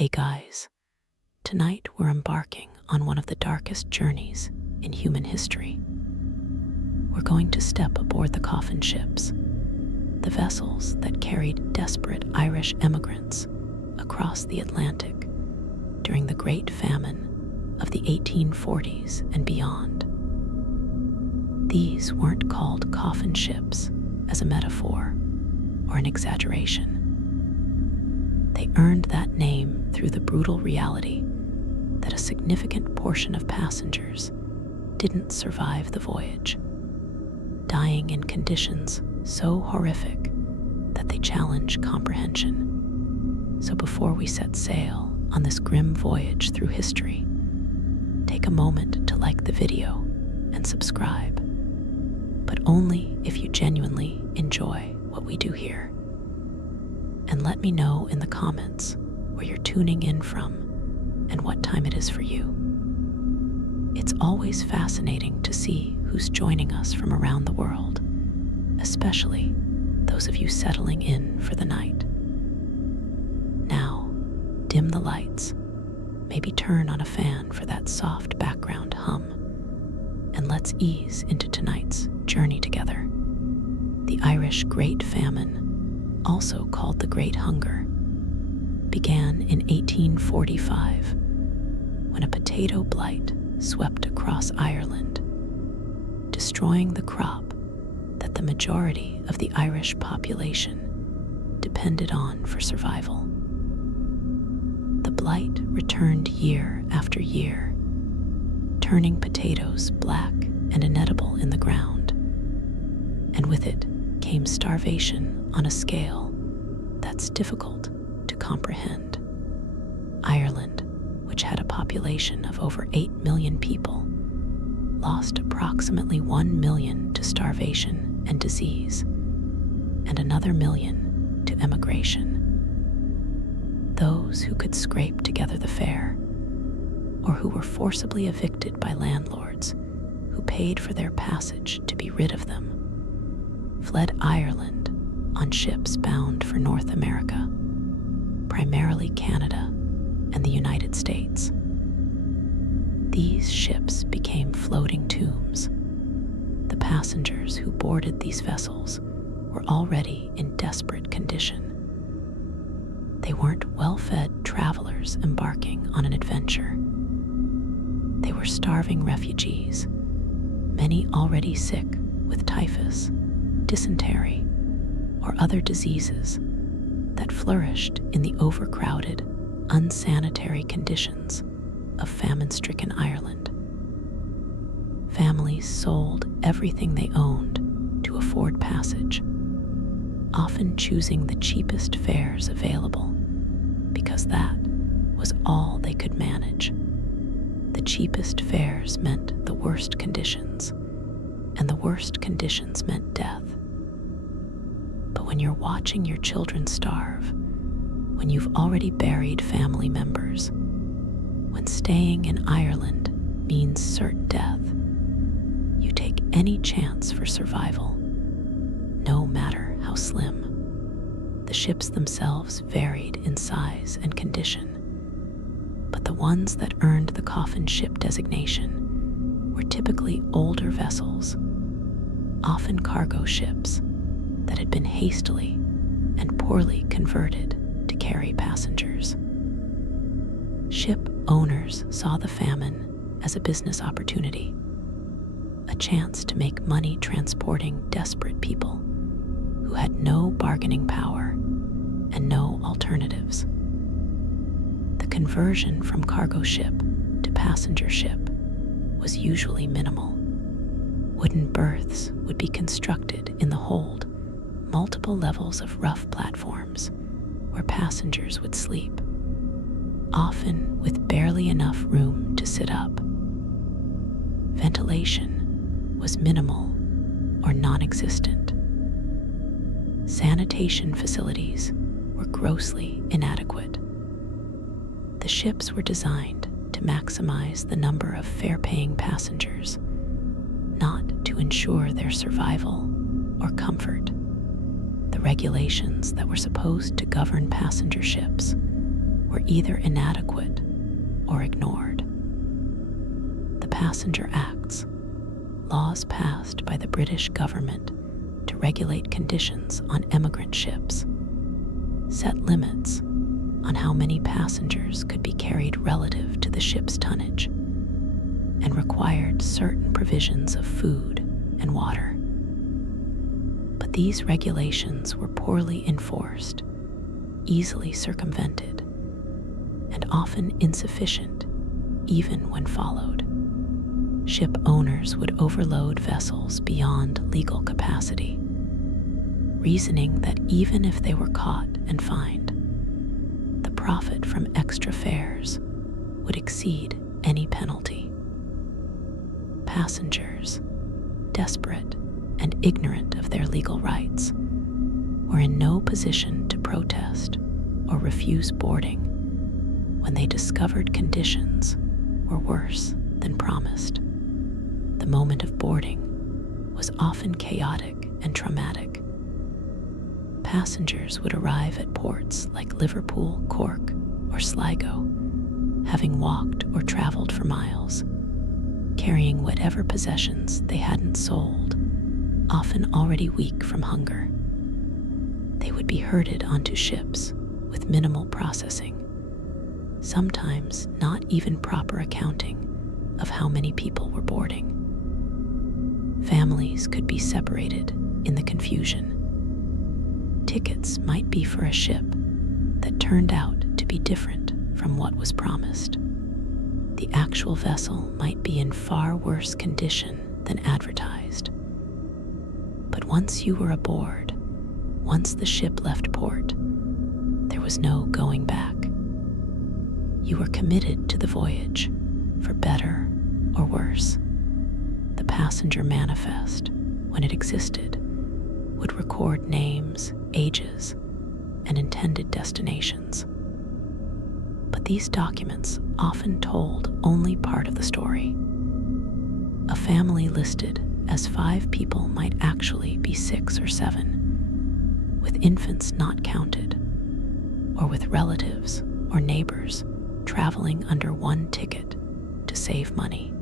Hey guys, tonight we're embarking on one of the darkest journeys in human history. We're going to step aboard the Coffin Ships, the vessels that carried desperate Irish emigrants across the Atlantic during the Great Famine of the 1840s and beyond. These weren't called coffin ships as a metaphor or an exaggeration. They earned that name through the brutal reality that a significant portion of passengers didn't survive the voyage, dying in conditions so horrific that they challenge comprehension. So before we set sail on this grim voyage through history, take a moment to like the video and subscribe, but only if you genuinely enjoy what we do here. And let me know in the comments where you're tuning in from and what time it is for you. It's always fascinating to see who's joining us from around the world, especially those of you settling in for the night. Now, dim the lights, maybe turn on a fan for that soft background hum, and let's ease into tonight's journey together. The Irish Great Famine, also called the Great Hunger, began in 1845 when a potato blight swept across Ireland, destroying the crop that the majority of the Irish population depended on for survival. The blight returned year after year, turning potatoes black and inedible in the ground, and with it came starvation on a scale that's difficult to comprehend. Ireland, which had a population of over 8 million people, lost approximately 1 million to starvation and disease, and another million to emigration. Those who could scrape together the fare, or who were forcibly evicted by landlords who paid for their passage to be rid of them, fled Ireland on ships bound for North America, primarily Canada and the United States. These ships became floating tombs. The passengers who boarded these vessels were already in desperate condition. They weren't well-fed travelers embarking on an adventure. They were starving refugees, many already sick with typhus, dysentery, or other diseases that flourished in the overcrowded, unsanitary conditions of famine-stricken Ireland. Families sold everything they owned to afford passage, often choosing the cheapest fares available because that was all they could manage. The cheapest fares meant the worst conditions, and the worst conditions meant death. But when you're watching your children starve, when you've already buried family members, when staying in Ireland means certain death, you take any chance for survival, no matter how slim. The ships themselves varied in size and condition, but the ones that earned the coffin ship designation were typically older vessels, often cargo ships that had been hastily and poorly converted to carry passengers. Ship owners saw the famine as a business opportunity, a chance to make money transporting desperate people who had no bargaining power and no alternatives. The conversion from cargo ship to passenger ship was usually minimal. Wooden berths would be constructed in the hold, multiple levels of rough platforms where passengers would sleep, often with barely enough room to sit up. Ventilation was minimal or non-existent. Sanitation facilities were grossly inadequate. The ships were designed to maximize the number of fare-paying passengers, not to ensure their survival or comfort. The regulations that were supposed to govern passenger ships were either inadequate or ignored. The Passenger Acts, laws passed by the British government to regulate conditions on emigrant ships, set limits on how many passengers could be carried relative to the ship's tonnage, and required certain provisions of food and water. But these regulations were poorly enforced, easily circumvented, and often insufficient even when followed. Ship owners would overload vessels beyond legal capacity, reasoning that even if they were caught and fined, the profit from extra fares would exceed any penalty. Passengers, desperate and ignorant of their legal rights, were in no position to protest or refuse boarding when they discovered conditions were worse than promised. The moment of boarding was often chaotic and traumatic. Passengers would arrive at ports like Liverpool, Cork, or Sligo, having walked or traveled for miles, carrying whatever possessions they hadn't sold, often already weak from hunger. They would be herded onto ships with minimal processing, sometimes not even proper accounting of how many people were boarding. Families could be separated in the confusion. Tickets might be for a ship that turned out to be different from what was promised. The actual vessel might be in far worse condition than advertised. But once you were aboard, once the ship left port, there was no going back. You were committed to the voyage, for better or worse. The passenger manifest, when it existed, would record names, ages, and intended destinations. But these documents often told only part of the story. A family listed as 5 people might actually be 6 or 7, with infants not counted, or with relatives or neighbors traveling under one ticket to save money.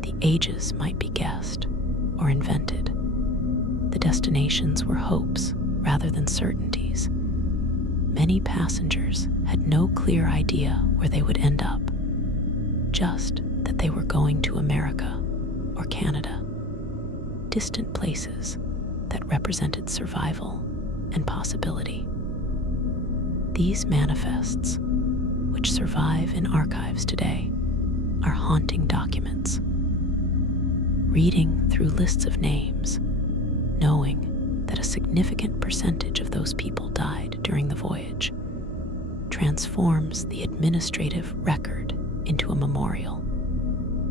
The ages might be guessed or invented. The destinations were hopes rather than certainties. Many passengers had no clear idea where they would end up, just that they were going to America or Canada, distant places that represented survival and possibility. These manifests, which survive in archives today, are haunting documents. Reading through lists of names, knowing that a significant percentage of those people died during the voyage, transforms the administrative record into a memorial.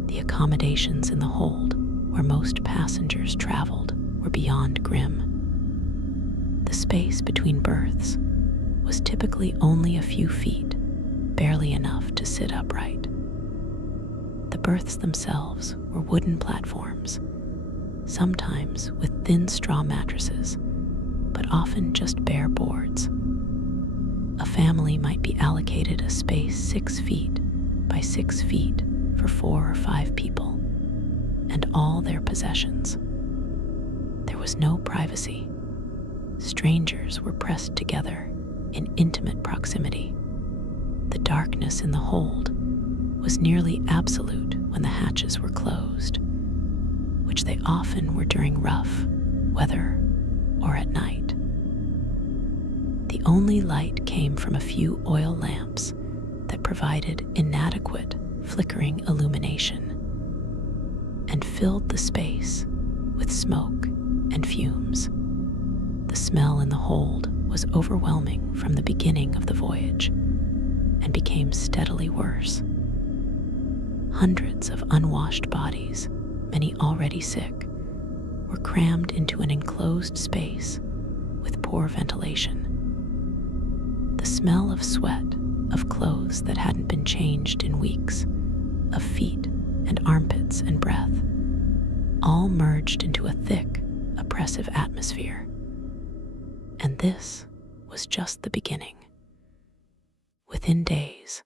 The accommodations in the hold where most passengers traveled were beyond grim. The space between berths was typically only a few feet, barely enough to sit upright. The berths themselves were wooden platforms, sometimes with thin straw mattresses, but often just bare boards. A family might be allocated a space 6 feet by 6 feet for 4 or 5 people, and all their possessions. There was no privacy. Strangers were pressed together in intimate proximity. The darkness in the hold was nearly absolute when the hatches were closed, which they often were during rough weather or at night. The only light came from a few oil lamps that provided inadequate flickering illumination and filled the space with smoke and fumes. The smell in the hold was overwhelming from the beginning of the voyage and became steadily worse. Hundreds of unwashed bodies, many already sick, were crammed into an enclosed space with poor ventilation. The smell of sweat, of clothes that hadn't been changed in weeks, of feet and armpits and breath, all merged into a thick, oppressive atmosphere. And this was just the beginning. Within days,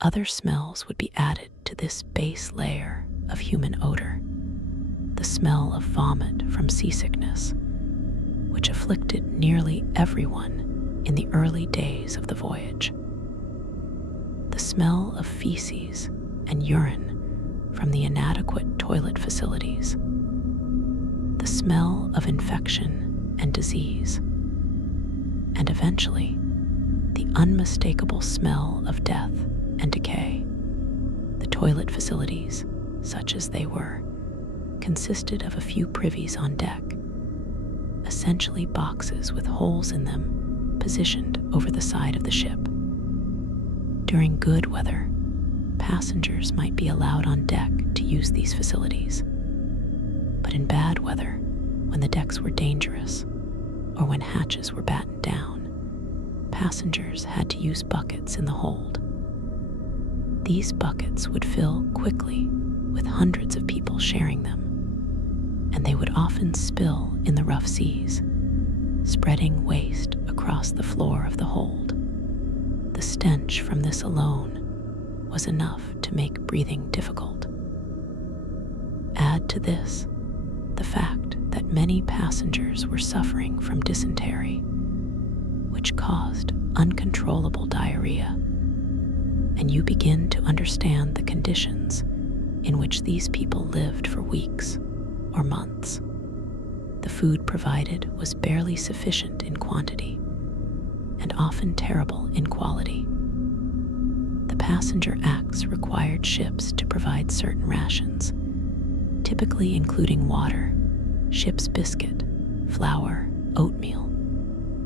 other smells would be added to this base layer of human odor. The smell of vomit from seasickness, which afflicted nearly everyone in the early days of the voyage. The smell of feces and urine from the inadequate toilet facilities. The smell of infection and disease. And eventually, the unmistakable smell of death and decay. The toilet facilities, such as they were, consisted of a few privies on deck, essentially boxes with holes in them positioned over the side of the ship. During good weather, passengers might be allowed on deck to use these facilities. But in bad weather, when the decks were dangerous, or when hatches were battened down, passengers had to use buckets in the hold. These buckets would fill quickly with hundreds of people sharing them, and they would often spill in the rough seas, spreading waste across the floor of the hold. The stench from this alone was enough to make breathing difficult. Add to this the fact that many passengers were suffering from dysentery, which caused uncontrollable diarrhea, and you begin to understand the conditions in which these people lived for weeks or months. The food provided was barely sufficient in quantity and often terrible in quality. The passenger acts required ships to provide certain rations, typically including water, ship's biscuit, flour, oatmeal,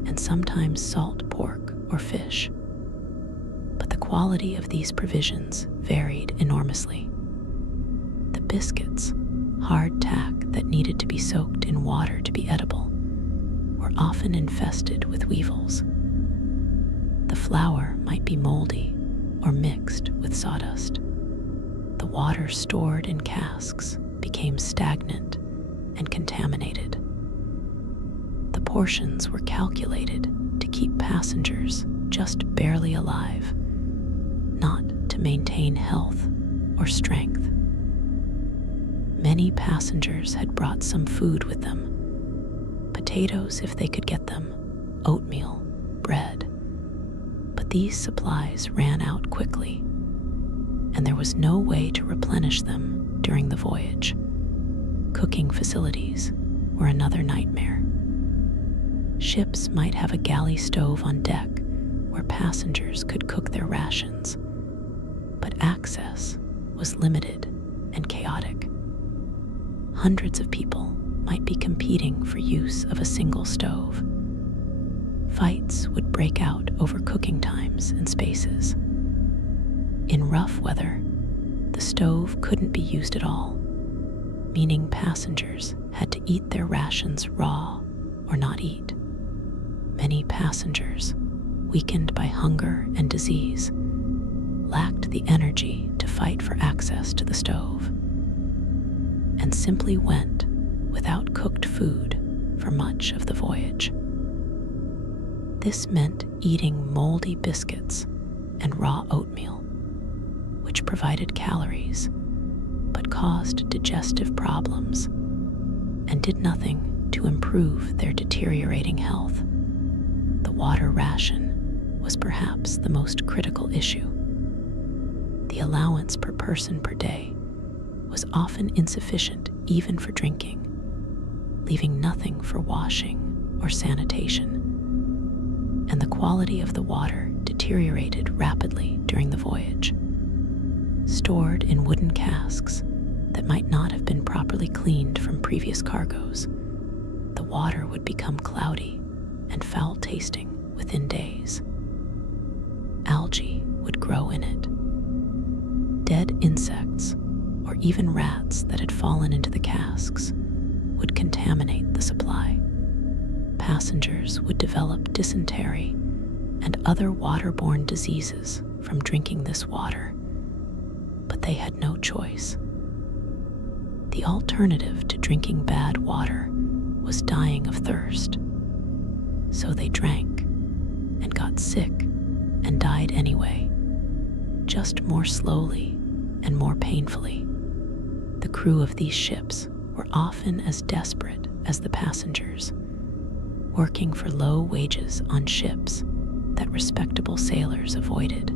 and sometimes salt pork or fish. But the quality of these provisions varied enormously. The biscuits, hard tack that needed to be soaked in water to be edible, were often infested with weevils. The flour might be moldy or mixed with sawdust. The water stored in casks became stagnant and contaminated. The portions were calculated to keep passengers just barely alive, not to maintain health or strength. Many passengers had brought some food with them, potatoes if they could get them, oatmeal, bread. But these supplies ran out quickly, and there was no way to replenish them during the voyage. Cooking facilities were another nightmare. Ships might have a galley stove on deck where passengers could cook their rations, but access was limited and chaotic. Hundreds of people might be competing for use of a single stove. Fights would break out over cooking times and spaces. In rough weather, the stove couldn't be used at all, meaning passengers had to eat their rations raw or not eat. Many passengers, weakened by hunger and disease, lacked the energy to fight for access to the stove, and simply went without cooked food for much of the voyage. This meant eating moldy biscuits and raw oatmeal, which provided calories but caused digestive problems and did nothing to improve their deteriorating health. The water ration was perhaps the most critical issue. The allowance per person per day was often insufficient even for drinking, leaving nothing for washing or sanitation. And the quality of the water deteriorated rapidly during the voyage. Stored in wooden casks that might not have been properly cleaned from previous cargoes, the water would become cloudy and foul-tasting within days. Algae would grow in it. Dead insects, or even rats that had fallen into the casks, would contaminate the supply. Passengers would develop dysentery and other waterborne diseases from drinking this water, but they had no choice. The alternative to drinking bad water was dying of thirst. So they drank and got sick and died anyway, just more slowly and more painfully. The crew of these ships were often as desperate as the passengers, working for low wages on ships that respectable sailors avoided.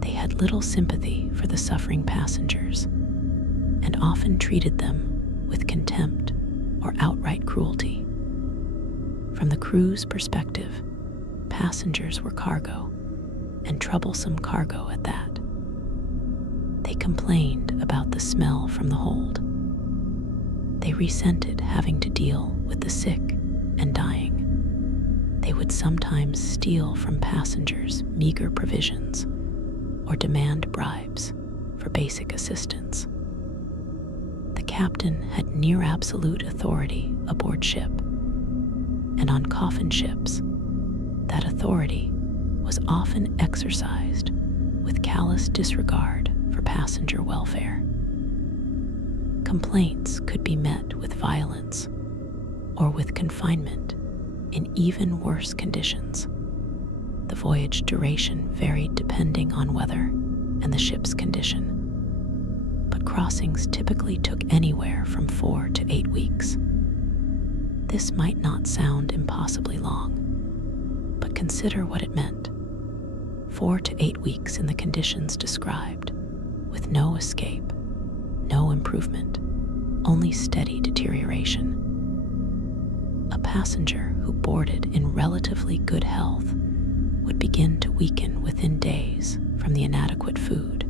They had little sympathy for the suffering passengers and often treated them with contempt or outright cruelty. From the crew's perspective, passengers were cargo, and troublesome cargo at that. They complained about the smell from the hold. They resented having to deal with the sick and dying. They would sometimes steal from passengers meager provisions or demand bribes for basic assistance. The captain had near absolute authority aboard ship, and on Coffin Ships, that authority was often exercised with callous disregard for passenger welfare. Complaints could be met with violence or with confinement in even worse conditions. The voyage duration varied depending on weather and the ship's condition, but crossings typically took anywhere from 4 to 8 weeks. This might not sound impossibly long, but consider what it meant. 4 to 8 weeks in the conditions described, with no escape, no improvement, only steady deterioration. A passenger who boarded in relatively good health would begin to weaken within days from the inadequate food,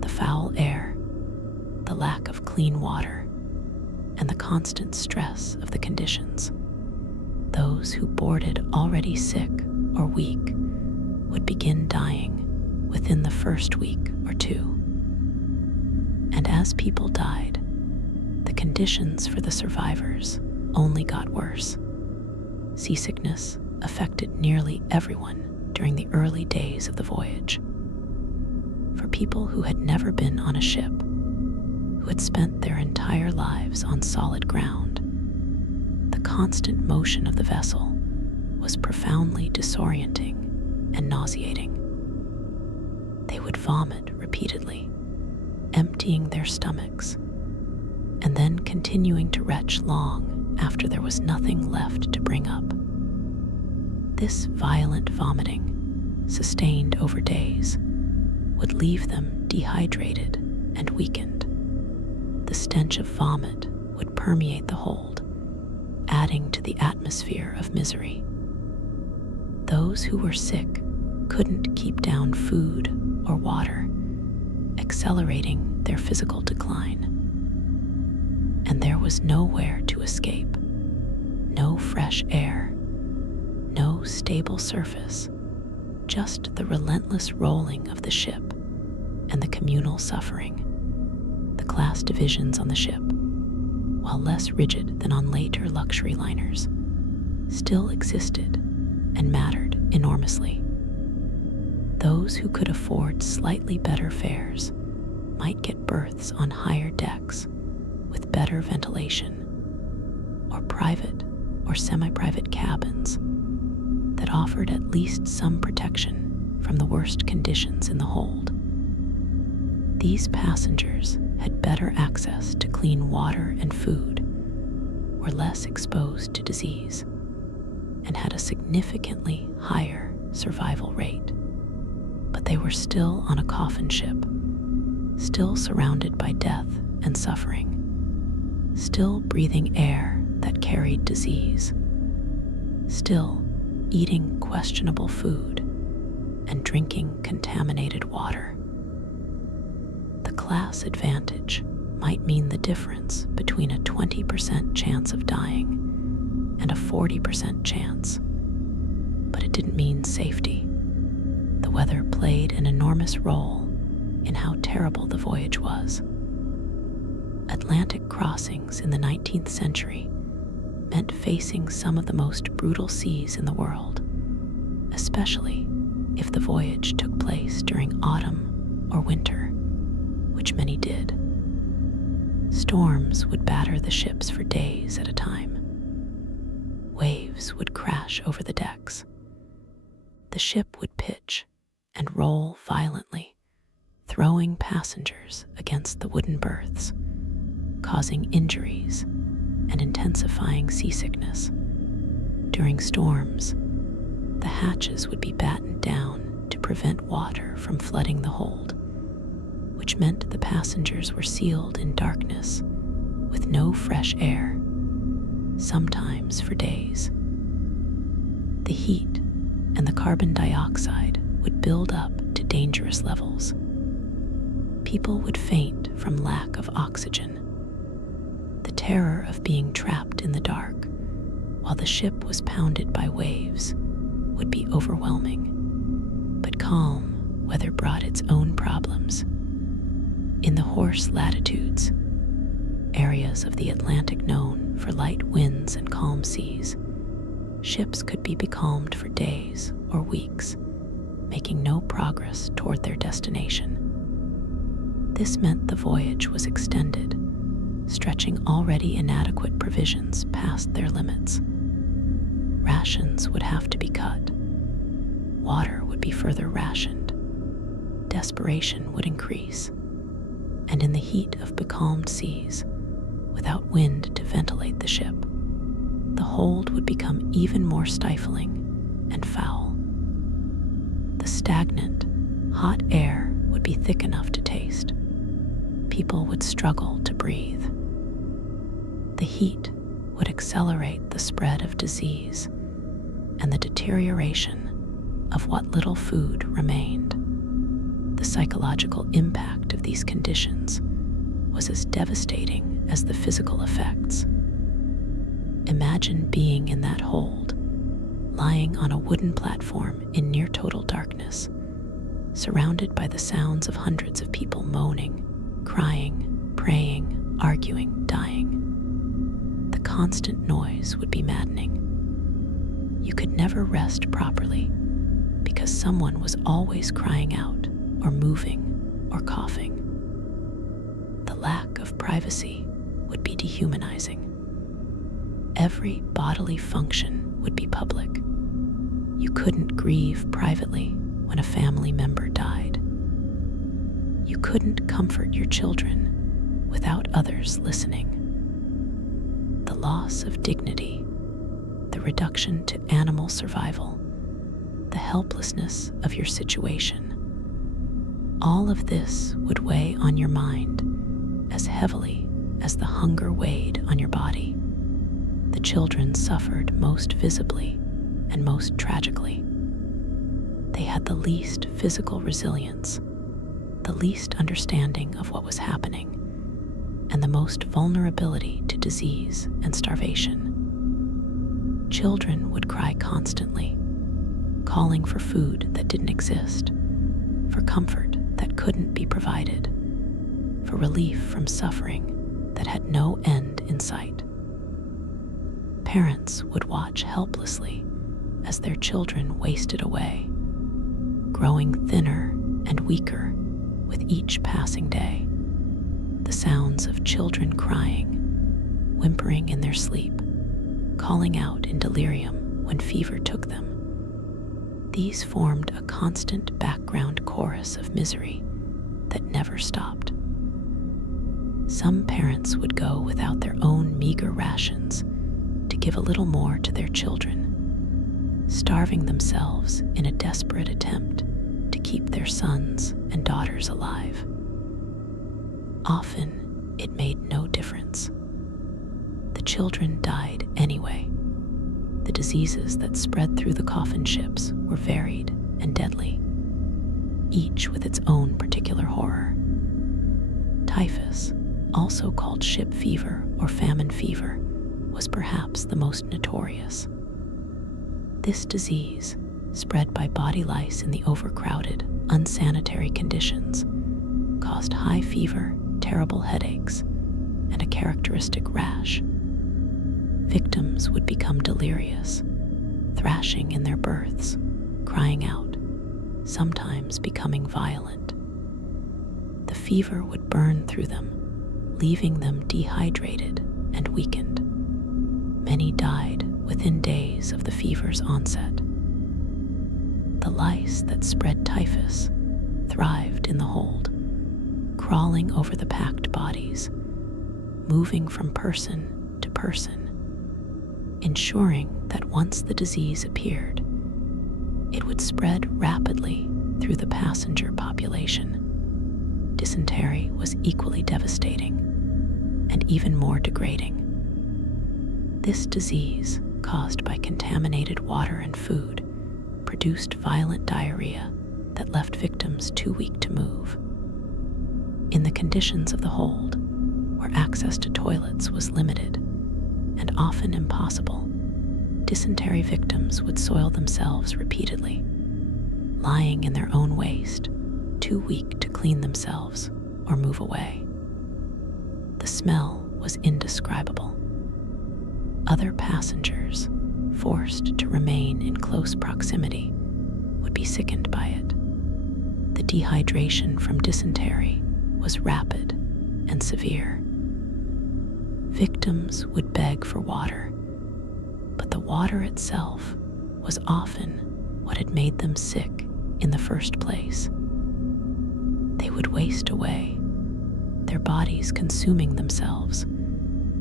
the foul air, the lack of clean water, and the constant stress of the conditions. Those who boarded already sick or weak would begin dying within the first week or two. And as people died, the conditions for the survivors only got worse. Seasickness affected nearly everyone during the early days of the voyage. For people who had never been on a ship, who had spent their entire lives on solid ground, the constant motion of the vessel was profoundly disorienting and nauseating. They would vomit repeatedly, emptying their stomachs, and then continuing to retch long after there was nothing left to bring up. This violent vomiting, sustained over days, would leave them dehydrated and weakened. The stench of vomit would permeate the hold, adding to the atmosphere of misery. Those who were sick couldn't keep down food or water, accelerating their physical decline. And there was nowhere to escape, no fresh air, no stable surface, just the relentless rolling of the ship and the communal suffering. The class divisions on the ship, while less rigid than on later luxury liners, still existed and mattered enormously. Those who could afford slightly better fares might get berths on higher decks with better ventilation, or private or semi-private cabins that offered at least some protection from the worst conditions in the hold. These passengers had better access to clean water and food, were less exposed to disease, and had a significantly higher survival rate. But they were still on a coffin ship, still surrounded by death and suffering, still breathing air that carried disease, still eating questionable food and drinking contaminated water. The class advantage might mean the difference between a 20% chance of dying and a 40% chance, but it didn't mean safety. The weather played an enormous role in how terrible the voyage was. Atlantic crossings in the 19th century meant facing some of the most brutal seas in the world, especially if the voyage took place during autumn or winter, which many did. Storms would batter the ships for days at a time. Waves would crash over the decks. The ship would pitch and roll violently, throwing passengers against the wooden berths, causing injuries and intensifying seasickness. During storms, the hatches would be battened down to prevent water from flooding the hold, which meant the passengers were sealed in darkness with no fresh air, sometimes for days. The heat and the carbon dioxide would build up to dangerous levels. People would faint from lack of oxygen. The terror of being trapped in the dark while the ship was pounded by waves would be overwhelming. But calm weather brought its own problems. In the hoarse latitudes, areas of the Atlantic known for light winds and calm seas, ships could be becalmed for days or weeks, making no progress toward their destination. This meant the voyage was extended, stretching already inadequate provisions past their limits. Rations would have to be cut. Water would be further rationed. Desperation would increase. And in the heat of becalmed seas, without wind to ventilate the ship, the hold would become even more stifling and foul. The stagnant, hot air would be thick enough to taste. People would struggle to breathe. The heat would accelerate the spread of disease and the deterioration of what little food remained. The psychological impact of these conditions was as devastating as the physical effects. Imagine being in that hold, lying on a wooden platform in near total darkness, surrounded by the sounds of hundreds of people moaning, crying, praying, arguing, dying. The constant noise would be maddening. You could never rest properly because someone was always crying out or moving or coughing. The lack of privacy would be dehumanizing. Every bodily function would be public. You couldn't grieve privately when a family member died. You couldn't comfort your children without others listening. The loss of dignity, the reduction to animal survival, the helplessness of your situation, all of this would weigh on your mind as heavily as the hunger weighed on your body. The children suffered most visibly and most tragically. They had the least physical resilience, the least understanding of what was happening, and the most vulnerability to disease and starvation. Children would cry constantly, calling for food that didn't exist, for comfort that couldn't be provided, for relief from suffering that had no end in sight. Parents would watch helplessly as their children wasted away, growing thinner and weaker with each passing day. The sounds of children crying, whimpering in their sleep, calling out in delirium when fever took them. These formed a constant background chorus of misery that never stopped. Some parents would go without their own meager rations to give a little more to their children, starving themselves in a desperate attempt to keep their sons and daughters alive. Often, it made no difference. The children died anyway. The diseases that spread through the Coffin Ships were varied and deadly, each with its own particular horror. Typhus, also called ship fever or famine fever, was perhaps the most notorious. This disease, spread by body lice in the overcrowded, unsanitary conditions, caused high fever, terrible headaches, and a characteristic rash. Victims would become delirious, thrashing in their berths, crying out, sometimes becoming violent. The fever would burn through them, leaving them dehydrated and weakened. Many died within days of the fever's onset. The lice that spread typhus thrived in the hold, crawling over the packed bodies, moving from person to person, ensuring that once the disease appeared, it would spread rapidly through the passenger population. Dysentery was equally devastating and even more degrading. This disease, caused by contaminated water and food, produced violent diarrhea that left victims too weak to move. In the conditions of the hold, where access to toilets was limited and often impossible, dysentery victims would soil themselves repeatedly, lying in their own waste, too weak to clean themselves or move away. The smell was indescribable. Other passengers, forced to remain in close proximity, would be sickened by it. The dehydration from dysentery was rapid and severe. Victims would beg for water, but the water itself was often what had made them sick in the first place. They would waste away, their bodies consuming themselves,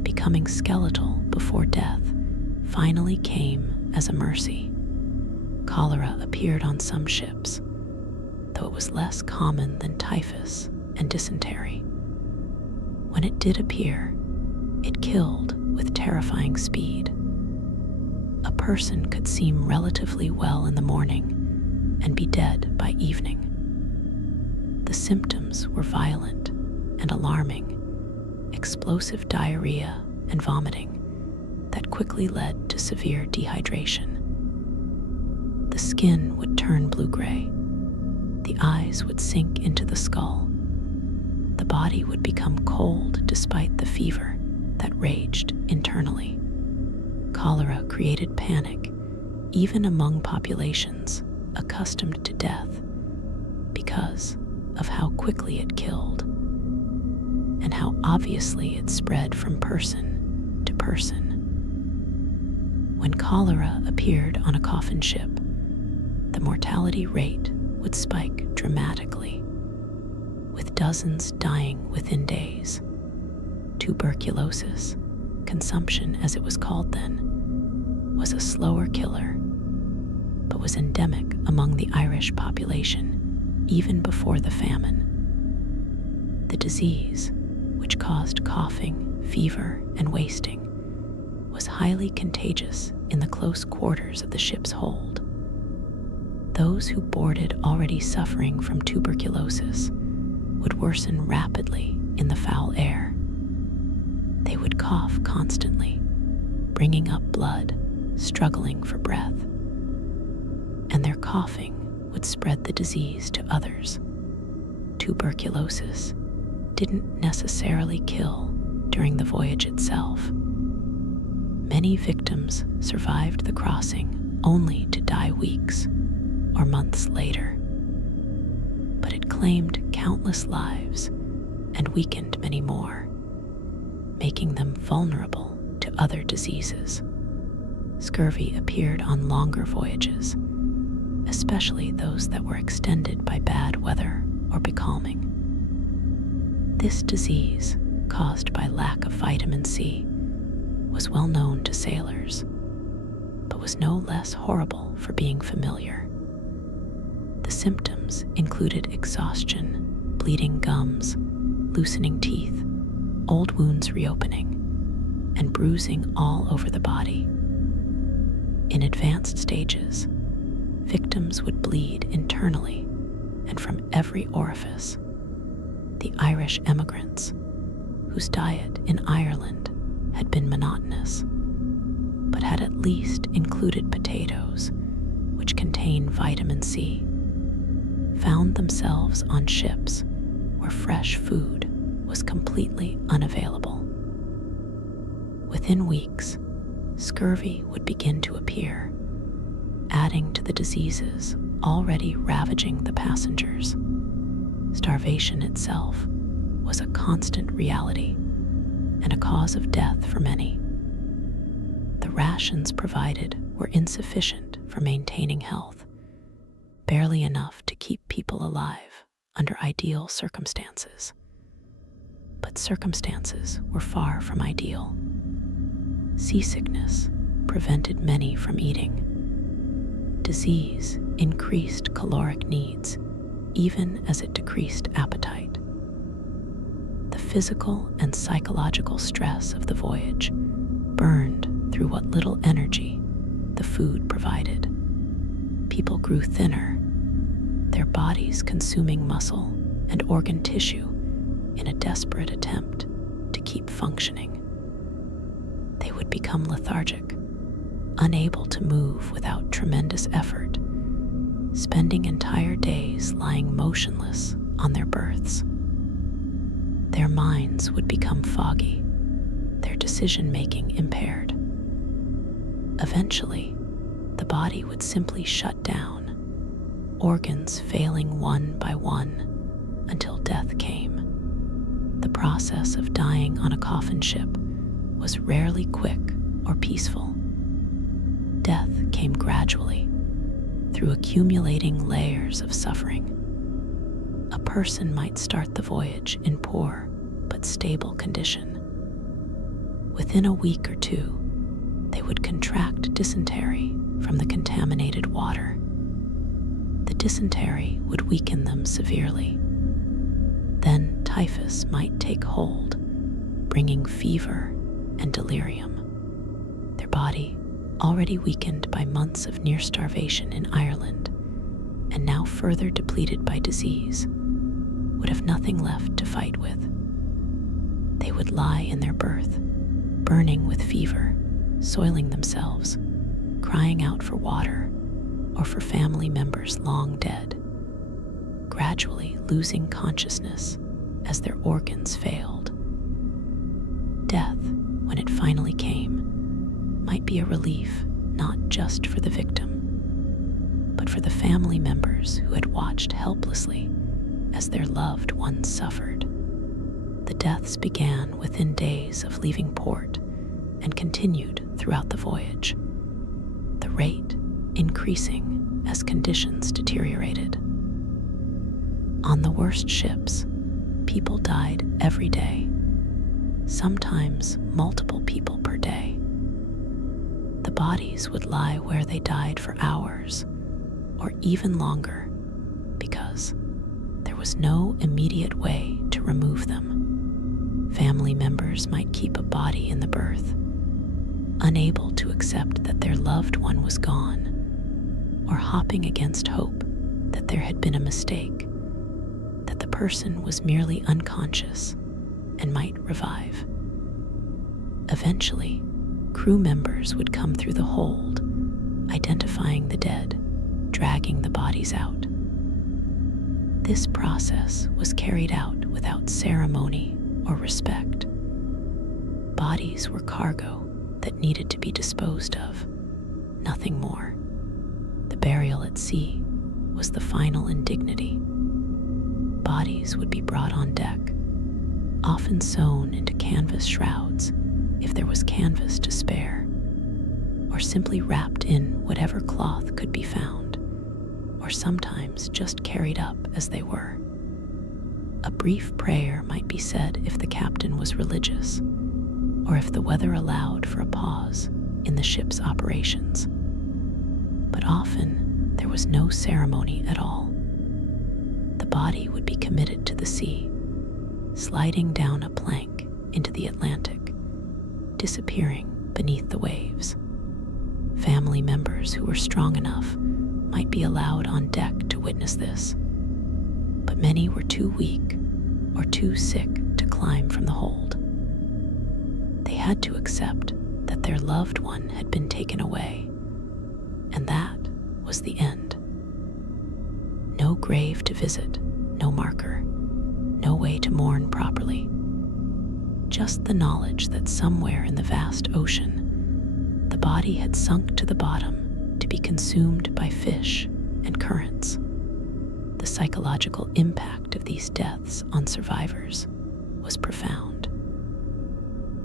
becoming skeletal before death finally came as a mercy. Cholera appeared on some ships, though it was less common than typhus and dysentery. When it did appear, it killed with terrifying speed. A person could seem relatively well in the morning and be dead by evening. The symptoms were violent and alarming, explosive diarrhea and vomiting that quickly led to severe dehydration. The skin would turn blue-gray, the eyes would sink into the skull, the body would become cold despite the fever that raged internally. Cholera created panic even among populations accustomed to death because of how quickly it killed and how obviously it spread from person to person. When cholera appeared on a coffin ship, the mortality rate would spike dramatically, with dozens dying within days. Tuberculosis, consumption as it was called then, was a slower killer, but was endemic among the Irish population even before the famine. The disease, which caused coughing, fever, and wasting, was highly contagious in the close quarters of the ship's hold. Those who boarded already suffering from tuberculosis would worsen rapidly in the foul air. They would cough constantly, bringing up blood, struggling for breath. And their coughing would spread the disease to others. Tuberculosis didn't necessarily kill during the voyage itself. Many victims survived the crossing only to die weeks or months later. But it claimed countless lives and weakened many more, making them vulnerable to other diseases. Scurvy appeared on longer voyages, especially those that were extended by bad weather or becalming. This disease, caused by lack of vitamin C, was well known to sailors, but was no less horrible for being familiar. The symptoms included exhaustion, bleeding gums, loosening teeth, old wounds reopening, and bruising all over the body. In advanced stages, victims would bleed internally and from every orifice. The Irish emigrants, whose diet in Ireland had been monotonous, but had at least included potatoes, which contain vitamin C, found themselves on ships where fresh food was completely unavailable. Within weeks, scurvy would begin to appear, adding to the diseases already ravaging the passengers. Starvation itself was a constant reality and a cause of death for many. The rations provided were insufficient for maintaining health, barely enough to keep people alive under ideal circumstances. But circumstances were far from ideal. Seasickness prevented many from eating. Disease increased caloric needs, even as it decreased appetite. The physical and psychological stress of the voyage burned through what little energy the food provided. People grew thinner, their bodies consuming muscle and organ tissue in a desperate attempt to keep functioning. They would become lethargic, unable to move without tremendous effort, spending entire days lying motionless on their berths. Their minds would become foggy, their decision-making impaired. Eventually, the body would simply shut down, organs failing one by one until death came. The process of dying on a coffin ship was rarely quick or peaceful. Death came gradually, through accumulating layers of suffering. A person might start the voyage in poor but stable condition. Within a week or two, they would contract dysentery from the contaminated water. The dysentery would weaken them severely. Then typhus might take hold, bringing fever and delirium. Their body, already weakened by months of near starvation in Ireland, and now further depleted by disease, would have nothing left to fight with. They would lie in their berth, burning with fever, soiling themselves, crying out for water or for family members long dead, gradually losing consciousness as their organs failed. Death, when it finally came, might be a relief not just for the victim, but for the family members who had watched helplessly as their loved ones suffered. The deaths began within days of leaving port and continued throughout the voyage, the rate increasing as conditions deteriorated. On the worst ships, people died every day, sometimes multiple people per day. The bodies would lie where they died for hours or even longer because there was no immediate way to remove them. Family members might keep a body in the berth, unable to accept that their loved one was gone, or hopping against hope that there had been a mistake, that the person was merely unconscious and might revive. Eventually, crew members would come through the hold, identifying the dead, dragging the bodies out. This process was carried out without ceremony or respect. Bodies were cargo that needed to be disposed of, nothing more. The burial at sea was the final indignity. Bodies would be brought on deck, often sewn into canvas shrouds if there was canvas to spare, or simply wrapped in whatever cloth could be found, or sometimes just carried up as they were. A brief prayer might be said if the captain was religious, or if the weather allowed for a pause in the ship's operations. But often there was no ceremony at all. The body would be committed to the sea, sliding down a plank into the Atlantic, disappearing beneath the waves. Family members who were strong enough might be allowed on deck to witness this, but many were too weak or too sick to climb from the hold. They had to accept that their loved one had been taken away, and that was the end. No grave to visit, no marker, no way to mourn properly. Just the knowledge that somewhere in the vast ocean, the body had sunk to the bottom to be consumed by fish and currents. The psychological impact of these deaths on survivors was profound.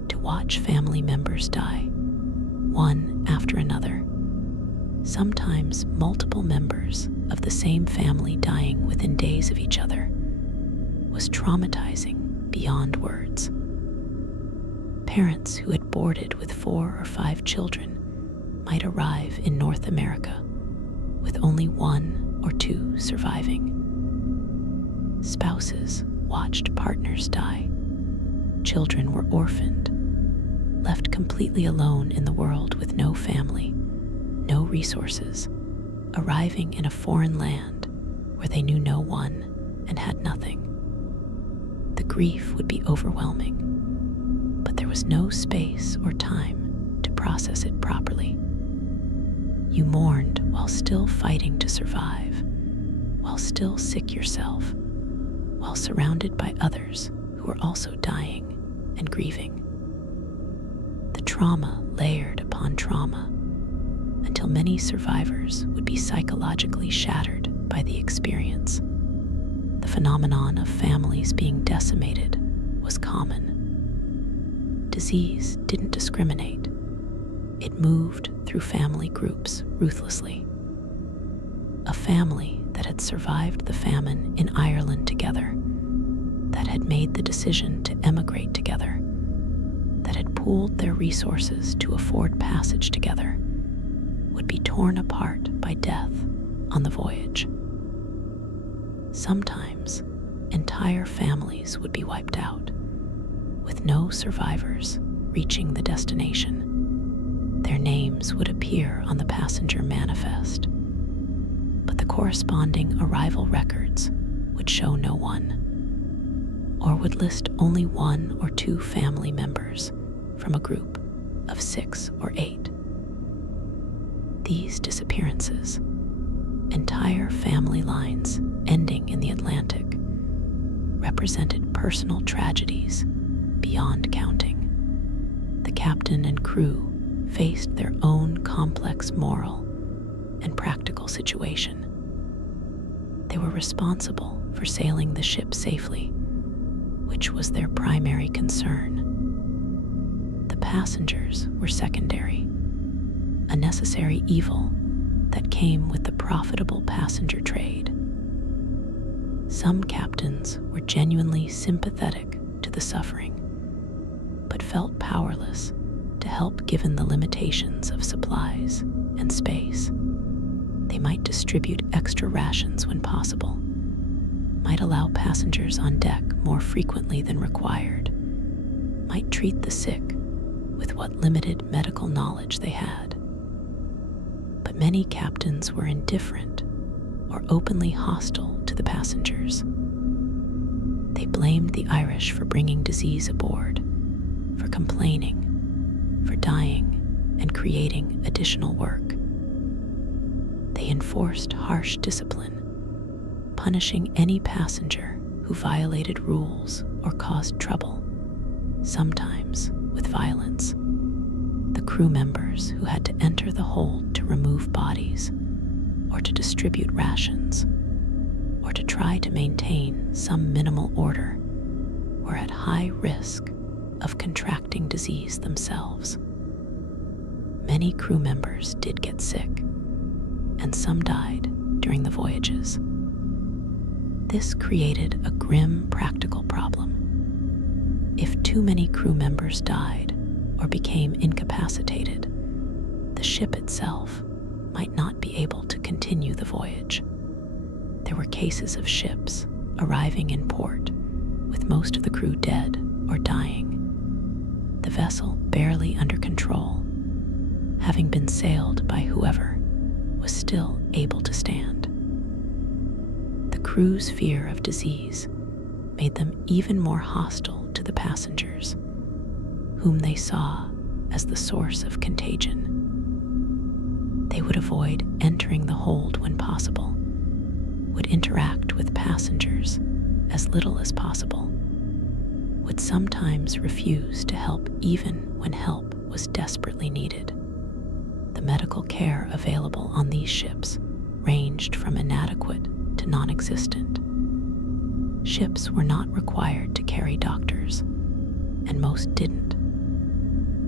To watch family members die, one after another, sometimes multiple members of the same family dying within days of each other was traumatizing beyond words. Parents who had boarded with 4 or 5 children might arrive in North America with only 1 or 2 surviving. Spouses watched partners die. Children were orphaned, left completely alone in the world with no family, no resources, arriving in a foreign land where they knew no one and had nothing. The grief would be overwhelming, but there was no space or time to process it properly. You mourned while still fighting to survive, while still sick yourself, while surrounded by others who were also dying and grieving. The trauma layered upon trauma until many survivors would be psychologically shattered by the experience. The phenomenon of families being decimated was common. Disease didn't discriminate. It moved through family groups ruthlessly. A family that had survived the famine in Ireland together, that had made the decision to emigrate together, that had pooled their resources to afford passage together, would be torn apart by death on the voyage. Sometimes, entire families would be wiped out, with no survivors reaching the destination. Their names would appear on the passenger manifest, but the corresponding arrival records would show no one, or would list only 1 or 2 family members from a group of 6 or 8. These disappearances, entire family lines ending in the Atlantic, represented personal tragedies beyond counting. The captain and crew faced their own complex moral and practical situation. They were responsible for sailing the ship safely, which was their primary concern. The passengers were secondary, a necessary evil that came with the profitable passenger trade. Some captains were genuinely sympathetic to the suffering, but felt powerless to help given the limitations of supplies and space. They might distribute extra rations when possible, might allow passengers on deck more frequently than required, might treat the sick with what limited medical knowledge they had. But many captains were indifferent or openly hostile to the passengers. They blamed the Irish for bringing disease aboard, for complaining, for dying and creating additional work. They enforced harsh discipline, punishing any passenger who violated rules or caused trouble, sometimes with violence. The crew members who had to enter the hold to remove bodies, or to distribute rations, or to try to maintain some minimal order, were at high risk of contracting disease themselves. Many crew members did get sick, and some died during the voyages. This created a grim practical problem. If too many crew members died or became incapacitated, the ship itself might not be able to continue the voyage. There were cases of ships arriving in port with most of the crew dead or dying, the vessel barely under control, having been sailed by whoever was still able to stand. The crew's fear of disease made them even more hostile to the passengers, whom they saw as the source of contagion. They would avoid entering the hold when possible, would interact with passengers as little as possible, would sometimes refuse to help even when help was desperately needed. The medical care available on these ships ranged from inadequate to non-existent. Ships were not required to carry doctors, and most didn't.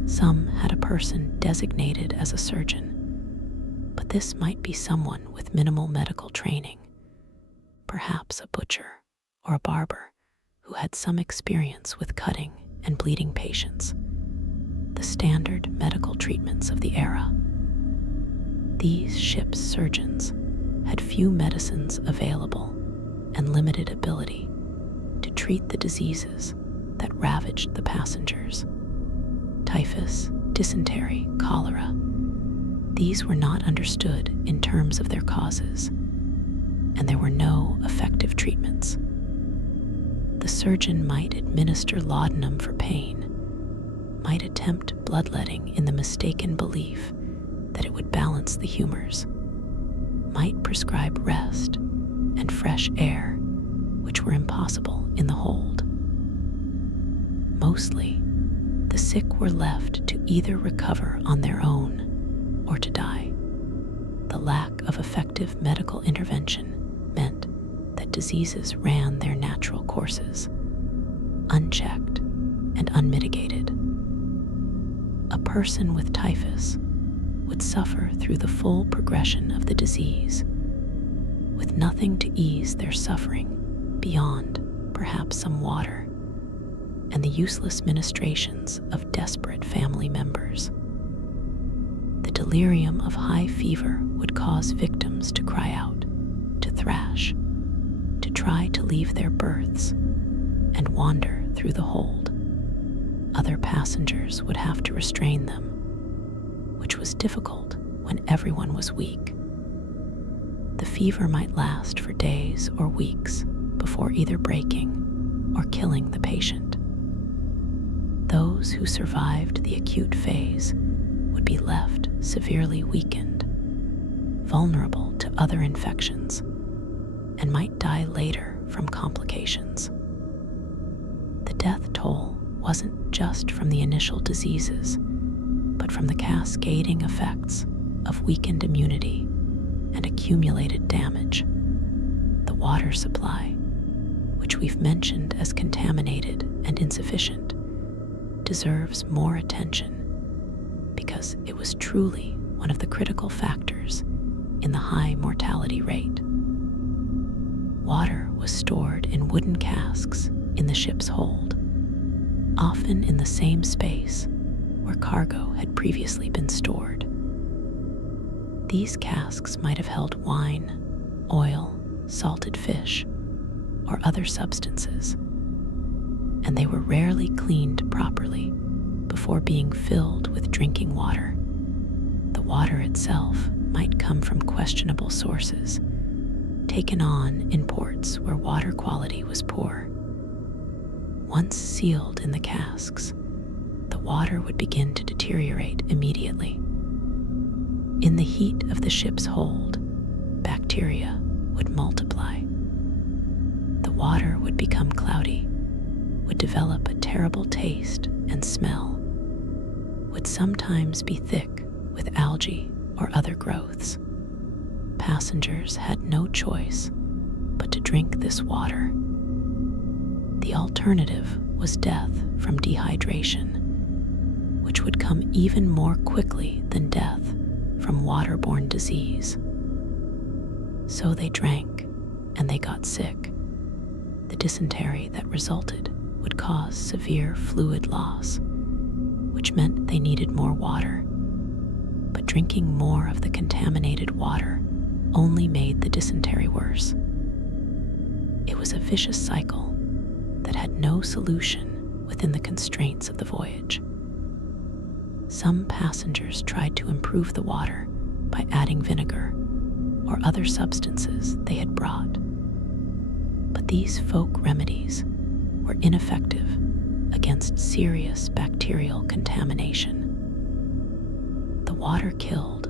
Some had a person designated as a surgeon, But this might be someone with minimal medical training, perhaps a butcher or a barber who had some experience with cutting and bleeding patients, the standard medical treatments of the era. These ship's surgeons had few medicines available and limited ability to treat the diseases that ravaged the passengers. Typhus, dysentery, cholera. These were not understood in terms of their causes, and there were no effective treatments. The surgeon might administer laudanum for pain, might attempt bloodletting in the mistaken belief that it would balance the humors, might prescribe rest and fresh air, which were impossible in the hold. Mostly, the sick were left to either recover on their own or to die. The lack of effective medical intervention meant that diseases ran their natural courses, unchecked and unmitigated. A person with typhus would suffer through the full progression of the disease, with nothing to ease their suffering beyond perhaps some water and the useless ministrations of desperate family members. The delirium of high fever would cause victims to cry out, to thrash, to try to leave their berths and wander through the hold. Other passengers would have to restrain them, which was difficult when everyone was weak. The fever might last for days or weeks before either breaking or killing the patient. Those who survived the acute phase would be left severely weakened, vulnerable to other infections, and might die later from complications. The death toll wasn't just from the initial diseases, but from the cascading effects of weakened immunity and accumulated damage. The water supply, which we've mentioned as contaminated and insufficient, deserves more attention because it was truly one of the critical factors in the high mortality rate. Water was stored in wooden casks in the ship's hold, often in the same space where cargo had previously been stored. These casks might have held wine, oil, salted fish, or other substances, and they were rarely cleaned properly before being filled with drinking water. The water itself might come from questionable sources, taken on in ports where water quality was poor. Once sealed in the casks, the water would begin to deteriorate immediately. In the heat of the ship's hold, bacteria would multiply. The water would become cloudy, would develop a terrible taste and smell, would sometimes be thick with algae or other growths. Passengers had no choice but to drink this water. The alternative was death from dehydration, which would come even more quickly than death from waterborne disease. So they drank, and they got sick. The dysentery that resulted would cause severe fluid loss, which meant they needed more water. But drinking more of the contaminated water only made the dysentery worse. It was a vicious cycle that had no solution within the constraints of the voyage. Some passengers tried to improve the water by adding vinegar or other substances they had brought. But these folk remedies were ineffective against serious bacterial contamination. The water killed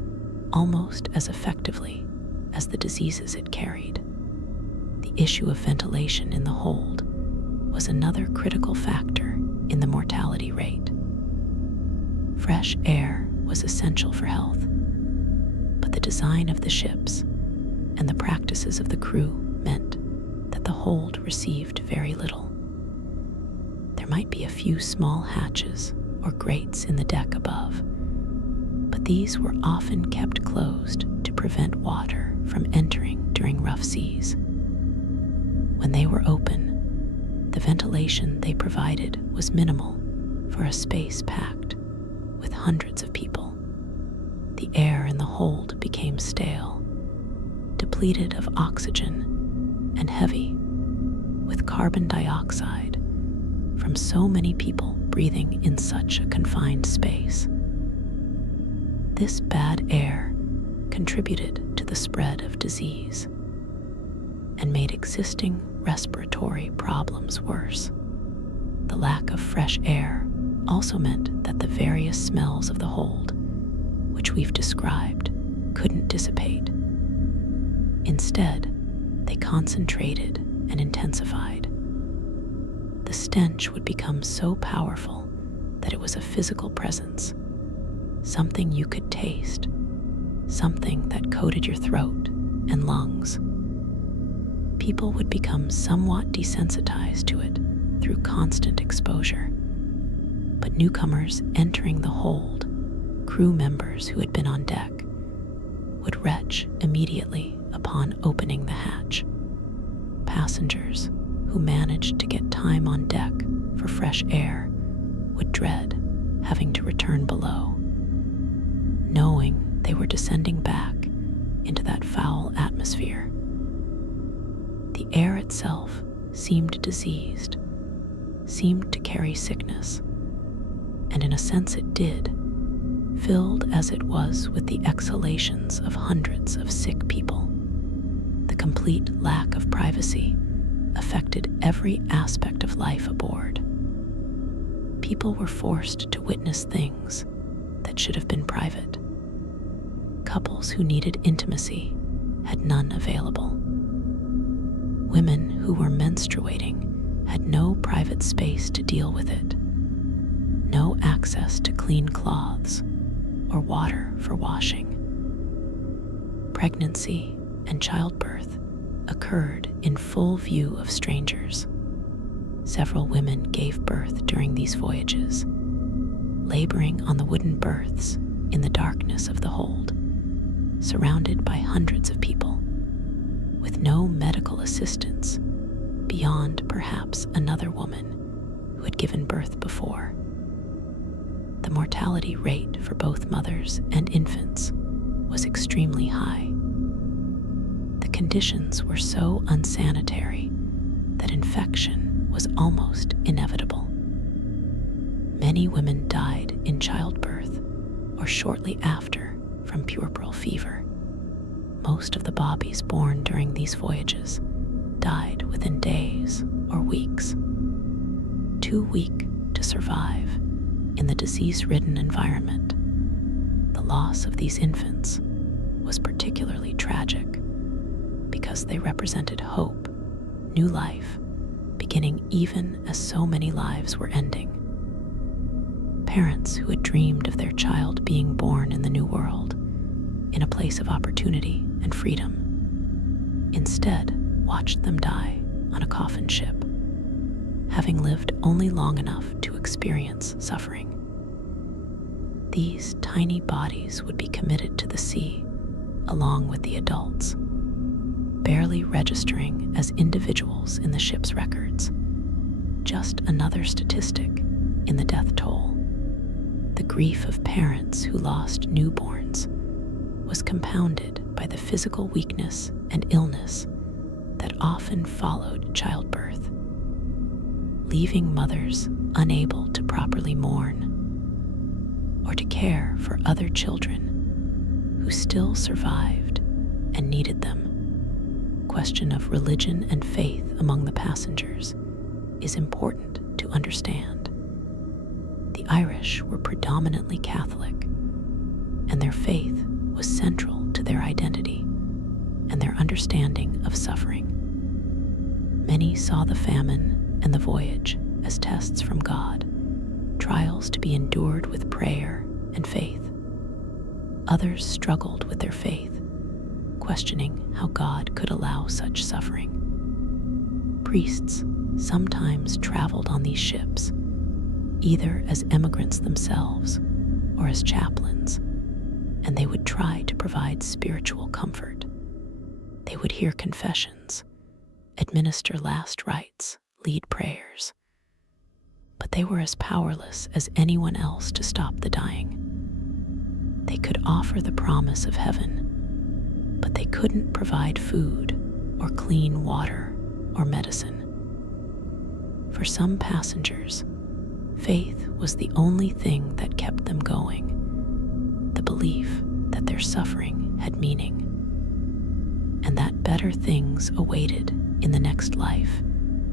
almost as effectively as the diseases it carried. The issue of ventilation in the hold was another critical factor in the mortality rate. Fresh air was essential for health, but the design of the ships and the practices of the crew meant that the hold received very little. There might be a few small hatches or grates in the deck above, but these were often kept closed to prevent water from entering during rough seas. When they were open, the ventilation they provided was minimal for a space packed with hundreds of people. The air in the hold became stale, depleted of oxygen, and heavy with carbon dioxide from so many people breathing in such a confined space. This bad air contributed to the spread of disease and made existing respiratory problems worse. The lack of fresh air also meant that the various smells of the hold, which we've described, couldn't dissipate. Instead, they concentrated and intensified. The stench would become so powerful that it was a physical presence, something you could taste, something that coated your throat and lungs. People would become somewhat desensitized to it through constant exposure. But newcomers entering the hold, crew members who had been on deck, would retch immediately upon opening the hatch. Passengers who managed to get time on deck for fresh air would dread having to return below, knowing they were descending back into that foul atmosphere. The air itself seemed diseased, seemed to carry sickness, and in a sense it did, filled as it was with the exhalations of hundreds of sick people. The complete lack of privacy affected every aspect of life aboard. People were forced to witness things that should have been private. Couples who needed intimacy had none available. Women who were menstruating had no private space to deal with it, no access to clean cloths or water for washing. Pregnancy and childbirth occurred in full view of strangers. Several women gave birth during these voyages, laboring on the wooden berths in the darkness of the hold, surrounded by hundreds of people, with no medical assistance beyond perhaps another woman who had given birth before. The mortality rate for both mothers and infants was extremely high. The conditions were so unsanitary that infection was almost inevitable. Many women died in childbirth or shortly after from puerperal fever. Most of the bobbies born during these voyages died within days or weeks. Too weak to survive in the disease-ridden environment, the loss of these infants was particularly tragic because they represented hope, new life, beginning even as so many lives were ending. Parents who had dreamed of their child being born in the new world, in a place of opportunity and freedom, instead watched them die on a coffin ship, having lived only long enough to experience suffering. These tiny bodies would be committed to the sea along with the adults, barely registering as individuals in the ship's records, just another statistic in the death toll. The grief of parents who lost newborns was compounded by the physical weakness and illness that often followed childbirth, leaving mothers unable to properly mourn or to care for other children who still survived and needed them. Question of religion and faith among the passengers is important to understand. The Irish were predominantly Catholic, and their faith was central to their identity and their understanding of suffering. Many saw the famine and the voyage as tests from God, trials to be endured with prayer and faith. Others struggled with their faith, questioning how God could allow such suffering. Priests sometimes traveled on these ships, either as emigrants themselves or as chaplains, and they would try to provide spiritual comfort. They would hear confessions, administer last rites, lead prayers. But they were as powerless as anyone else to stop the dying. They could offer the promise of heaven, but they couldn't provide food or clean water or medicine. For some passengers, faith was the only thing that kept them going, the belief that their suffering had meaning, and that better things awaited in the next life,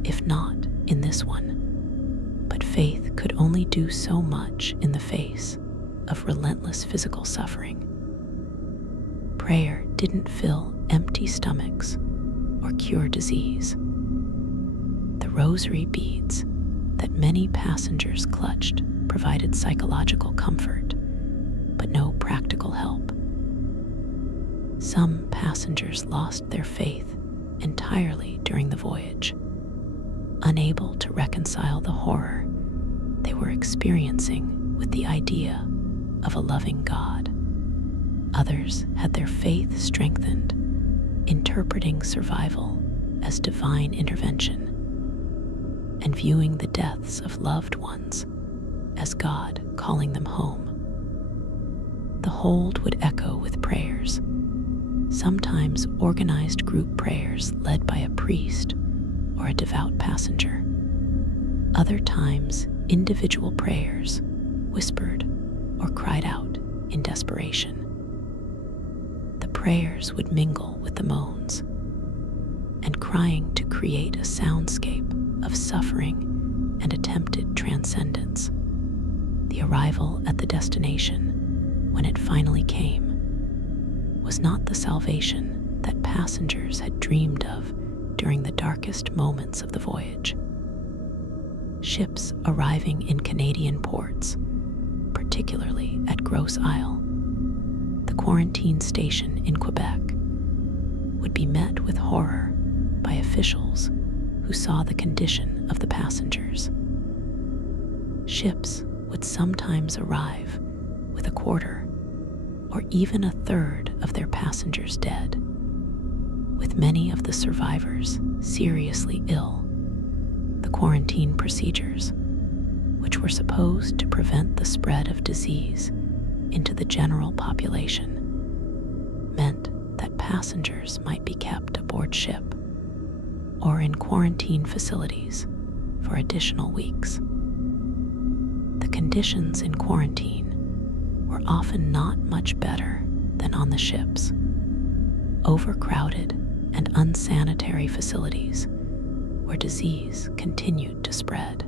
if not in this one. But faith could only do so much in the face of relentless physical suffering. Prayer didn't fill empty stomachs or cure disease. The rosary beads that many passengers clutched provided psychological comfort, but no practical help. Some passengers lost their faith entirely during the voyage, unable to reconcile the horror they were experiencing with the idea of a loving God. Others had their faith strengthened, interpreting survival as divine intervention and viewing the deaths of loved ones as God calling them home. The hold would echo with prayers, sometimes organized group prayers led by a priest or a devout passenger. Other times, individual prayers, whispered or cried out in desperation. The prayers would mingle with the moans, and crying to create a soundscape of suffering and attempted transcendence. The arrival at the destination, when it finally came, was not the salvation that passengers had dreamed of during the darkest moments of the voyage. Ships arriving in Canadian ports, particularly at Grosse Isle, the quarantine station in Quebec, would be met with horror by officials who saw the condition of the passengers. Ships would sometimes arrive with a quarter or even a third of their passengers dead, with many of the survivors seriously ill. The quarantine procedures, which were supposed to prevent the spread of disease into the general population, meant that passengers might be kept aboard ship or in quarantine facilities for additional weeks. The conditions in quarantine were often not much better than on the ships. Overcrowded and unsanitary facilities where disease continued to spread.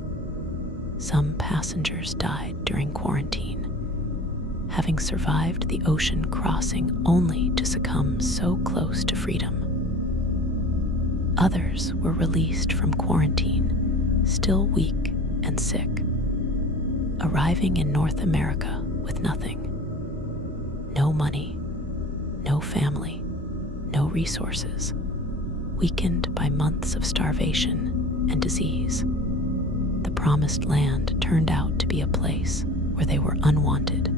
Some passengers died during quarantine, having survived the ocean crossing only to succumb so close to freedom. Others were released from quarantine, still weak and sick, arriving in North America with nothing. No money, no family, no resources, weakened by months of starvation and disease. The promised land turned out to be a place where they were unwanted,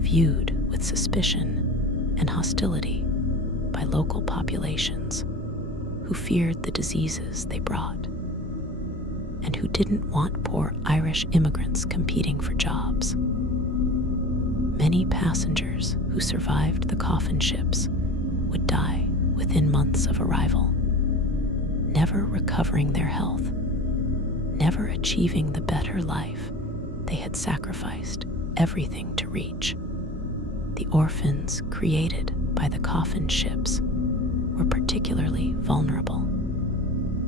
viewed with suspicion and hostility by local populations who feared the diseases they brought, and who didn't want poor Irish immigrants competing for jobs. Many passengers who survived the Coffin Ships would die within months of arrival, never recovering their health, never achieving the better life they had sacrificed everything to reach. The orphans created by the Coffin Ships were particularly vulnerable.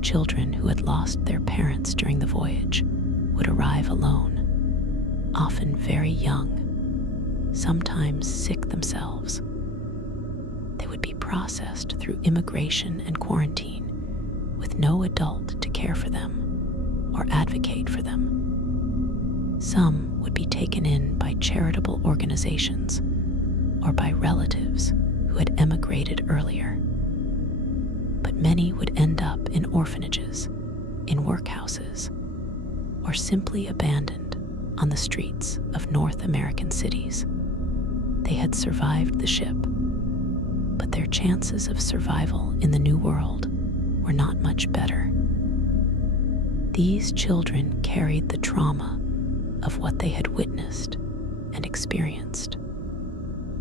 Children who had lost their parents during the voyage would arrive alone, often very young, sometimes sick themselves. They would be processed through immigration and quarantine with no adult to care for them or advocate for them. Some would be taken in by charitable organizations or by relatives who had emigrated earlier. But many would end up in orphanages, in workhouses, or simply abandoned on the streets of North American cities. They had survived the ship, but their chances of survival in the New World were not much better. These children carried the trauma of what they had witnessed and experienced,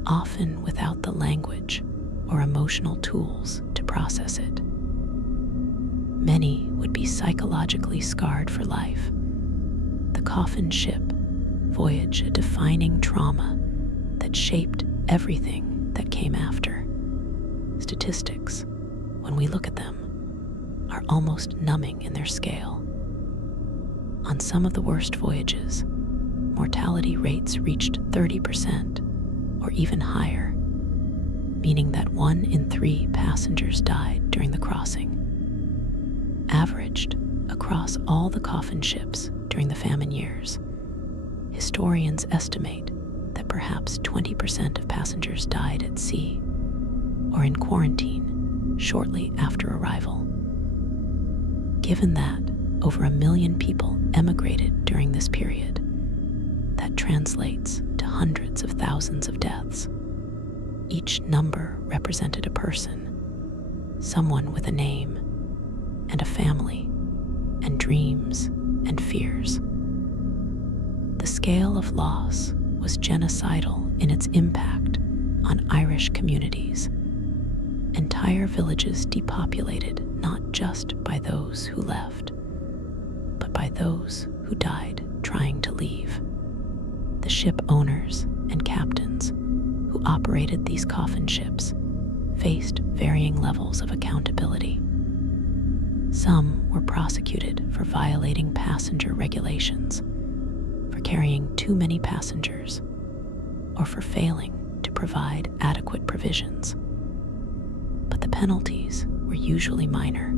often without the language or emotional tools to process it. Many would be psychologically scarred for life. The Coffin Ship voyage, a defining trauma that shaped everything that came after. Statistics, when we look at them, are almost numbing in their scale. On some of the worst voyages, mortality rates reached 30% or even higher, meaning that 1 in 3 passengers died during the crossing. Averaged across all the Coffin ships during the famine years, historians estimate that perhaps 20% of passengers died at sea or in quarantine shortly after arrival. Given that over 1 million people emigrated during this period, that translates to hundreds of thousands of deaths. Each number represented a person, someone with a name and a family and dreams and fears. The scale of loss was genocidal in its impact on Irish communities. Entire villages depopulated not just by those who left, but by those who died trying to leave. The ship owners and captains who operated these coffin ships faced varying levels of accountability. Some were prosecuted for violating passenger regulations, for carrying too many passengers, or for failing to provide adequate provisions. But the penalties were usually minor,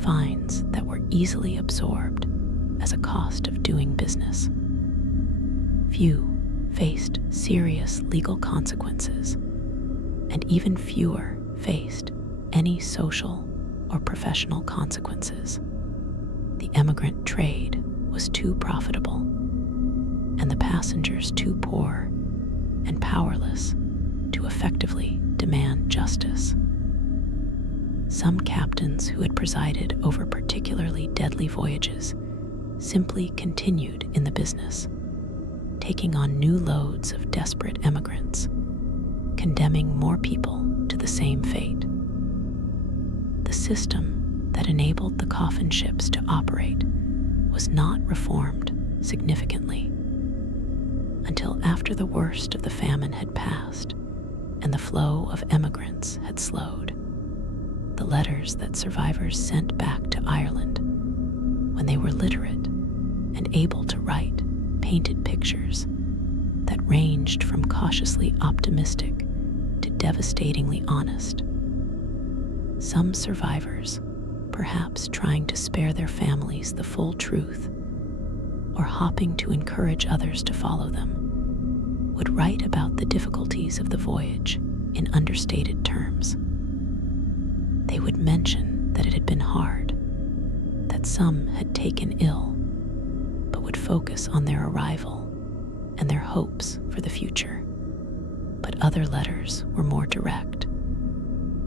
fines that were easily absorbed as a cost of doing business. Few faced serious legal consequences, and even fewer faced any social or professional consequences. The emigrant trade was too profitable, and the passengers too poor and powerless to effectively demand justice. Some captains who had presided over particularly deadly voyages simply continued in the business, taking on new loads of desperate emigrants, condemning more people to the same fate. The system that enabled the coffin ships to operate was not reformed significantly until after the worst of the famine had passed and the flow of emigrants had slowed. The letters that survivors sent back to Ireland, when they were literate and able to write, painted pictures that ranged from cautiously optimistic to devastatingly honest. Some survivors, perhaps trying to spare their families the full truth, or hoping to encourage others to follow them, would write about the difficulties of the voyage in understated terms. They would mention that it had been hard, that some had taken ill, but would focus on their arrival and their hopes for the future. But other letters were more direct,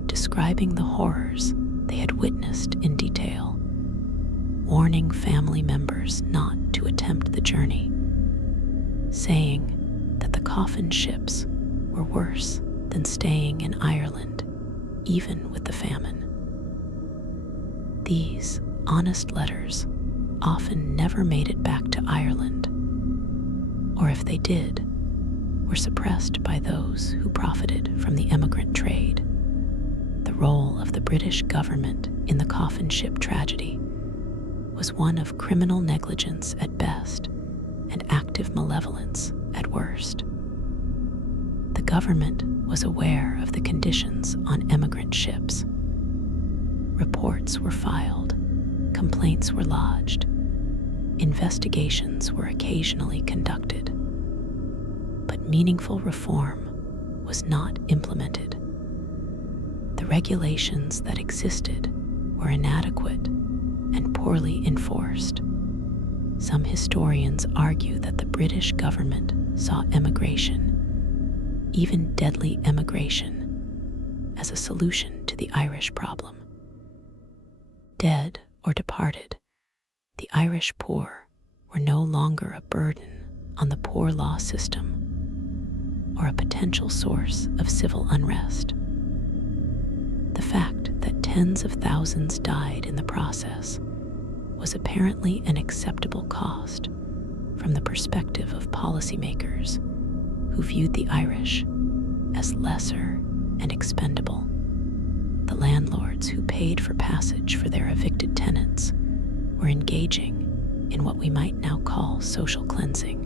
describing the horrors they had witnessed in detail, warning family members not to attempt the journey, saying that the coffin ships were worse than staying in Ireland, even with the famine. These honest letters often never made it back to Ireland, or if they did, were suppressed by those who profited from the emigrant trade. The role of the British government in the coffin ship tragedy was one of criminal negligence at best and active malevolence at worst. The government was aware of the conditions on emigrant ships. Reports were filed, complaints were lodged, investigations were occasionally conducted, but meaningful reform was not implemented. The regulations that existed were inadequate and poorly enforced. Some historians argue that the British government saw emigration even deadly emigration as a solution to the Irish problem. Dead or departed, the Irish poor were no longer a burden on the poor law system or a potential source of civil unrest. The fact that tens of thousands died in the process was apparently an acceptable cost from the perspective of policymakers who viewed the Irish as lesser and expendable. The landlords who paid for passage for their evicted tenants were engaging in what we might now call social cleansing.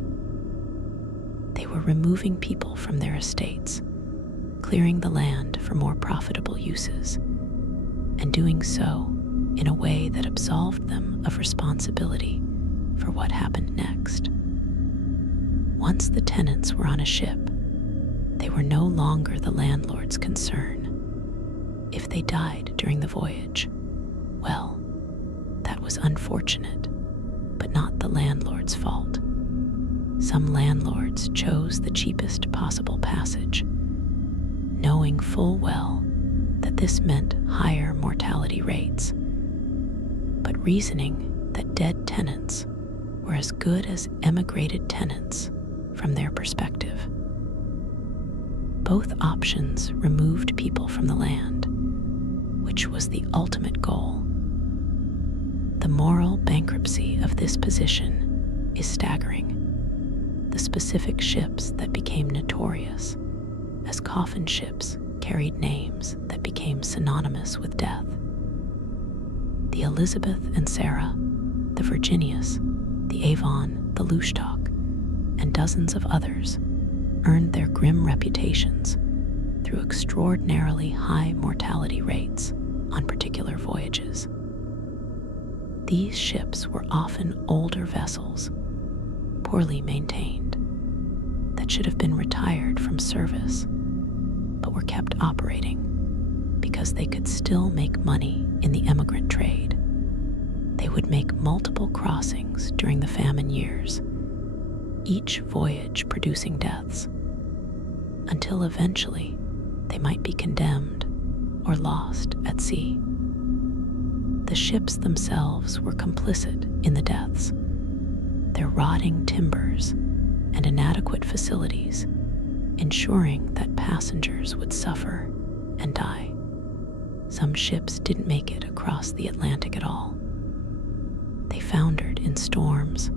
They were removing people from their estates, clearing the land for more profitable uses, and doing so in a way that absolved them of responsibility for what happened next. Once the tenants were on a ship, they were no longer the landlord's concern. If they died during the voyage, well, that was unfortunate, but not the landlord's fault. Some landlords chose the cheapest possible passage, knowing full well that this meant higher mortality rates, but reasoning that dead tenants were as good as emigrated tenants from their perspective. Both options removed people from the land, which was the ultimate goal. The moral bankruptcy of this position is staggering. The specific ships that became notorious as Coffin Ships carried names that became synonymous with death. The Elizabeth and Sarah, the Virginius, the Avon, the Lushtok, and dozens of others earned their grim reputations through extraordinarily high mortality rates on particular voyages. These ships were often older vessels, poorly maintained, that should have been retired from service, but were kept operating because they could still make money in the emigrant trade. They would make multiple crossings during the famine years, each voyage producing deaths, until eventually they might be condemned or lost at sea. The ships themselves were complicit in the deaths. Their rotting timbers and inadequate facilities ensuring that passengers would suffer and die. Some ships didn't make it across the Atlantic at all. They foundered in storms,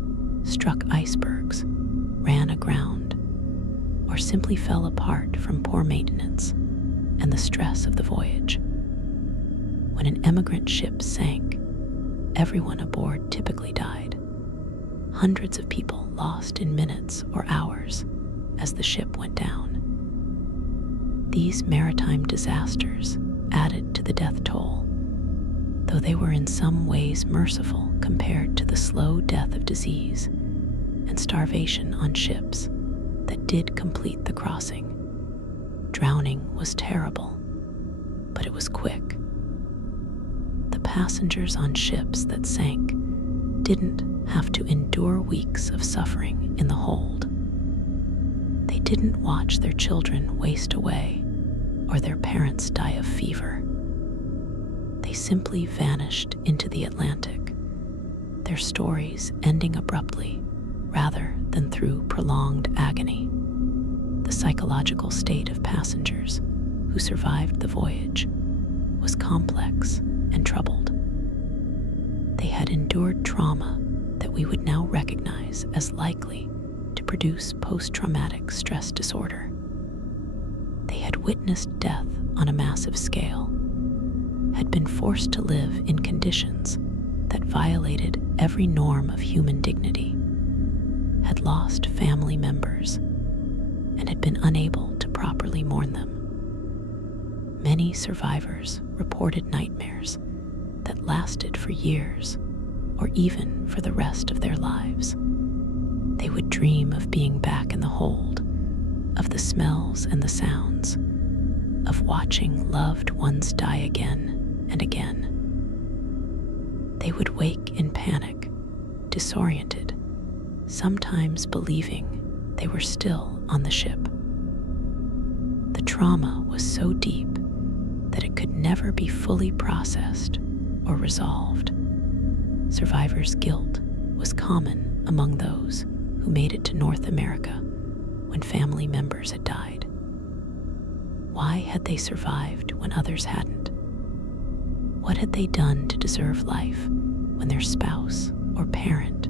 struck icebergs, ran aground, or simply fell apart from poor maintenance and the stress of the voyage. When an emigrant ship sank, everyone aboard typically died. Hundreds of people lost in minutes or hours as the ship went down. These maritime disasters added to the death toll, though they were in some ways merciful compared to the slow death of disease and starvation on ships that did complete the crossing. Drowning was terrible, but it was quick. The passengers on ships that sank didn't have to endure weeks of suffering in the hold. They didn't watch their children waste away or their parents die of fever. They simply vanished into the Atlantic, their stories ending abruptly rather than through prolonged agony. The psychological state of passengers who survived the voyage was complex and troubled. They had endured trauma that we would now recognize as likely to produce post-traumatic stress disorder. They had witnessed death on a massive scale, had been forced to live in conditions that violated every norm of human dignity, had lost family members, and had been unable to properly mourn them. Many survivors reported nightmares that lasted for years or even for the rest of their lives. They would dream of being back in the hold, of the smells and the sounds, of watching loved ones die again and again. They would wake in panic, disoriented, sometimes believing they were still on the ship. trauma was so deep that it could never be fully processed or resolved. Survivors' guilt was common among those who made it to North America when family members had died. Why had they survived when others hadn't? What had they done to deserve life when their spouse or parent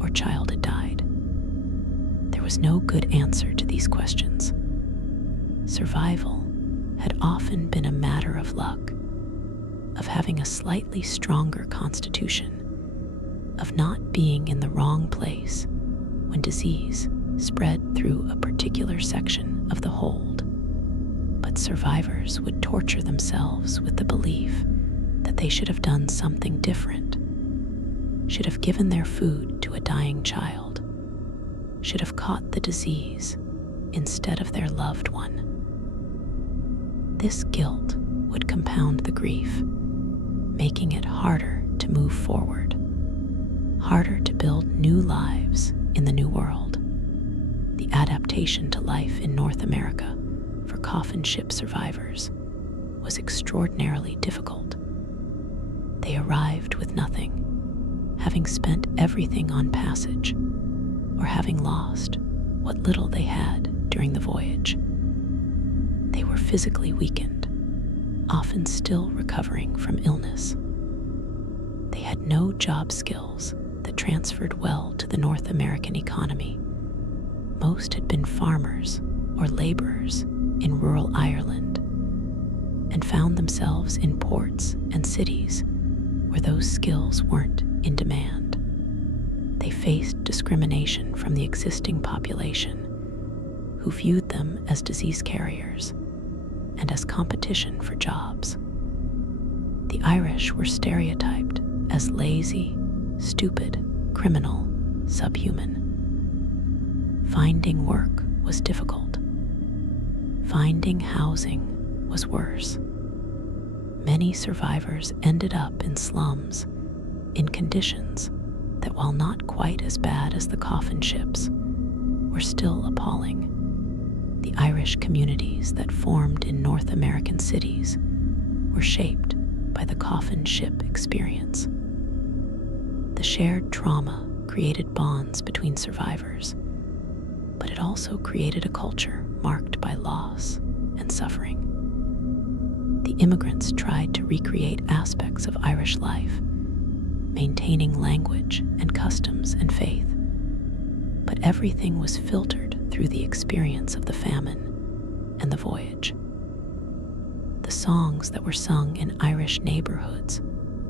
or child had died? There was no good answer to these questions. Survival had often been a matter of luck, of having a slightly stronger constitution, of not being in the wrong place when disease spread through a particular section of the hold. But survivors would torture themselves with the belief that they should have done something different, should have given their food to a dying child, should have caught the disease instead of their loved one. This guilt would compound the grief, making it harder to move forward, harder to build new lives in the new world. The adaptation to life in North America for coffin ship survivors was extraordinarily difficult. They arrived with nothing, having spent everything on passage, or having lost what little they had during the voyage. They were physically weakened, often still recovering from illness. They had no job skills that transferred well to the North American economy. Most had been farmers or laborers in rural Ireland and found themselves in ports and cities where those skills weren't in demand. They faced discrimination from the existing population, who viewed them as disease carriers and as competition for jobs. The Irish were stereotyped as lazy, stupid, criminal, subhuman. Finding work was difficult. Finding housing was worse. Many survivors ended up in slums, in conditions that, while not quite as bad as the coffin ships, were still appalling. The Irish communities that formed in North American cities were shaped by the coffin ship experience. The shared trauma created bonds between survivors, but it also created a culture marked by loss and suffering. The immigrants tried to recreate aspects of Irish life, maintaining language and customs and faith, but everything was filtered through the experience of the famine and the voyage. The songs that were sung in Irish neighborhoods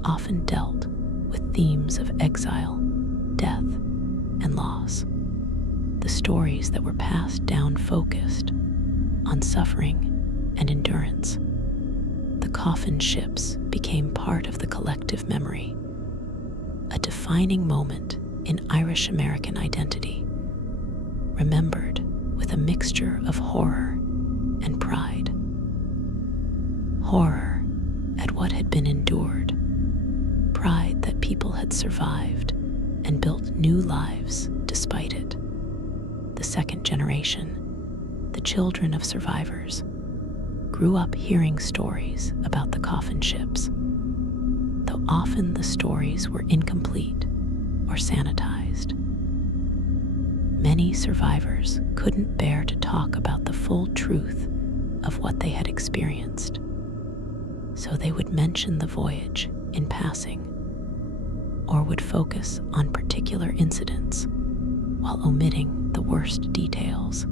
often dealt with themes of exile, death, and loss. The stories that were passed down focused on suffering and endurance. The coffin ships became part of the collective memory, a defining moment in Irish American identity, remembered with a mixture of horror and pride. Horror at what had been endured, pride that people had survived and built new lives despite it. The second generation, the children of survivors, grew up hearing stories about the coffin ships, though often the stories were incomplete or sanitized. Many survivors couldn't bear to talk about the full truth of what they had experienced, so they would mention the voyage in passing, or would focus on particular incidents while omitting the worst details.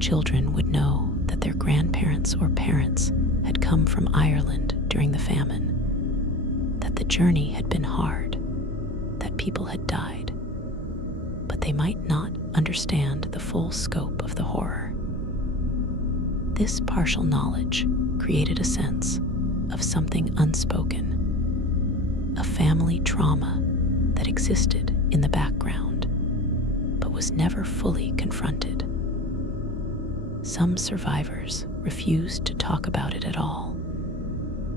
Children would know that their grandparents or parents had come from Ireland during the famine, that the journey had been hard, that people had died, but they might not understand the full scope of the horror. This partial knowledge created a sense of something unspoken, a family trauma that existed in the background, but was never fully confronted. Some survivors refused to talk about it at all,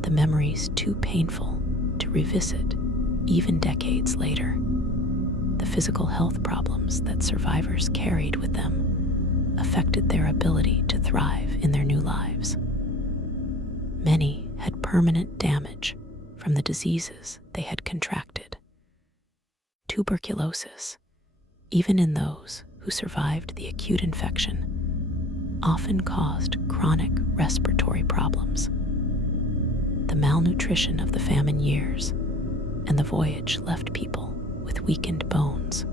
the memories too painful to revisit even decades later. The physical health problems that survivors carried with them affected their ability to thrive in their new lives. Many had permanent damage from the diseases they had contracted. Tuberculosis, even in those who survived the acute infection, often caused chronic respiratory problems. The malnutrition of the famine years and the voyage left people with weakened bones,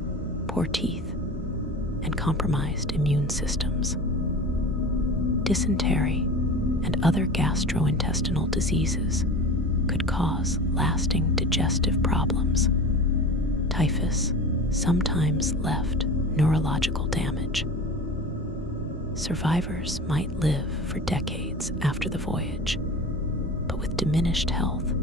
poor teeth, and compromised immune systems. Dysentery and other gastrointestinal diseases could cause lasting digestive problems. Typhus sometimes left neurological damage. Survivors might live for decades after the voyage, but with diminished health,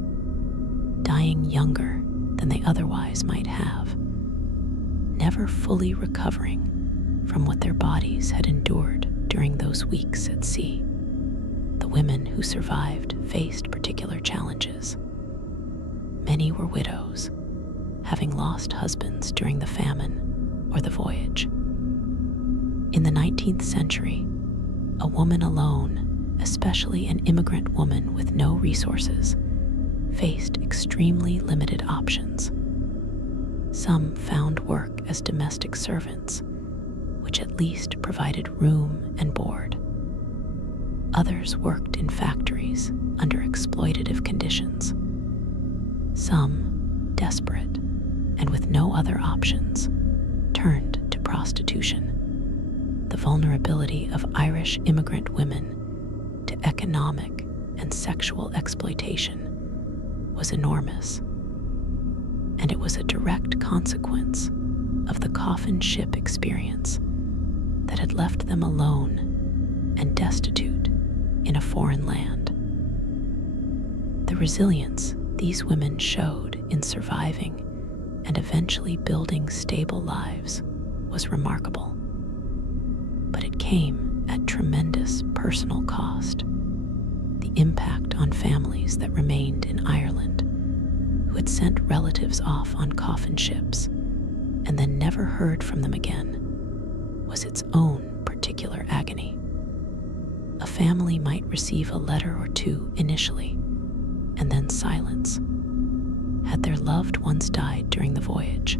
dying younger than they otherwise might have, never fully recovering from what their bodies had endured during those weeks at sea. The women who survived faced particular challenges. Many were widows, having lost husbands during the famine or the voyage. In the 19th century, a woman alone, especially an immigrant woman with no resources, faced extremely limited options. Some found work as domestic servants, which at least provided room and board. Others worked in factories under exploitative conditions. Some, desperate and with no other options, turned to prostitution. The vulnerability of Irish immigrant women to economic and sexual exploitation was enormous, and it was a direct consequence of the Coffin Ship experience that had left them alone and destitute in a foreign land. The resilience these women showed in surviving and eventually building stable lives was remarkable. But it came at tremendous personal cost. The impact on families that remained in Ireland, who had sent relatives off on coffin ships and then never heard from them again, was its own particular agony. A family might receive a letter or two initially, and then silence. Had their loved ones died during the voyage?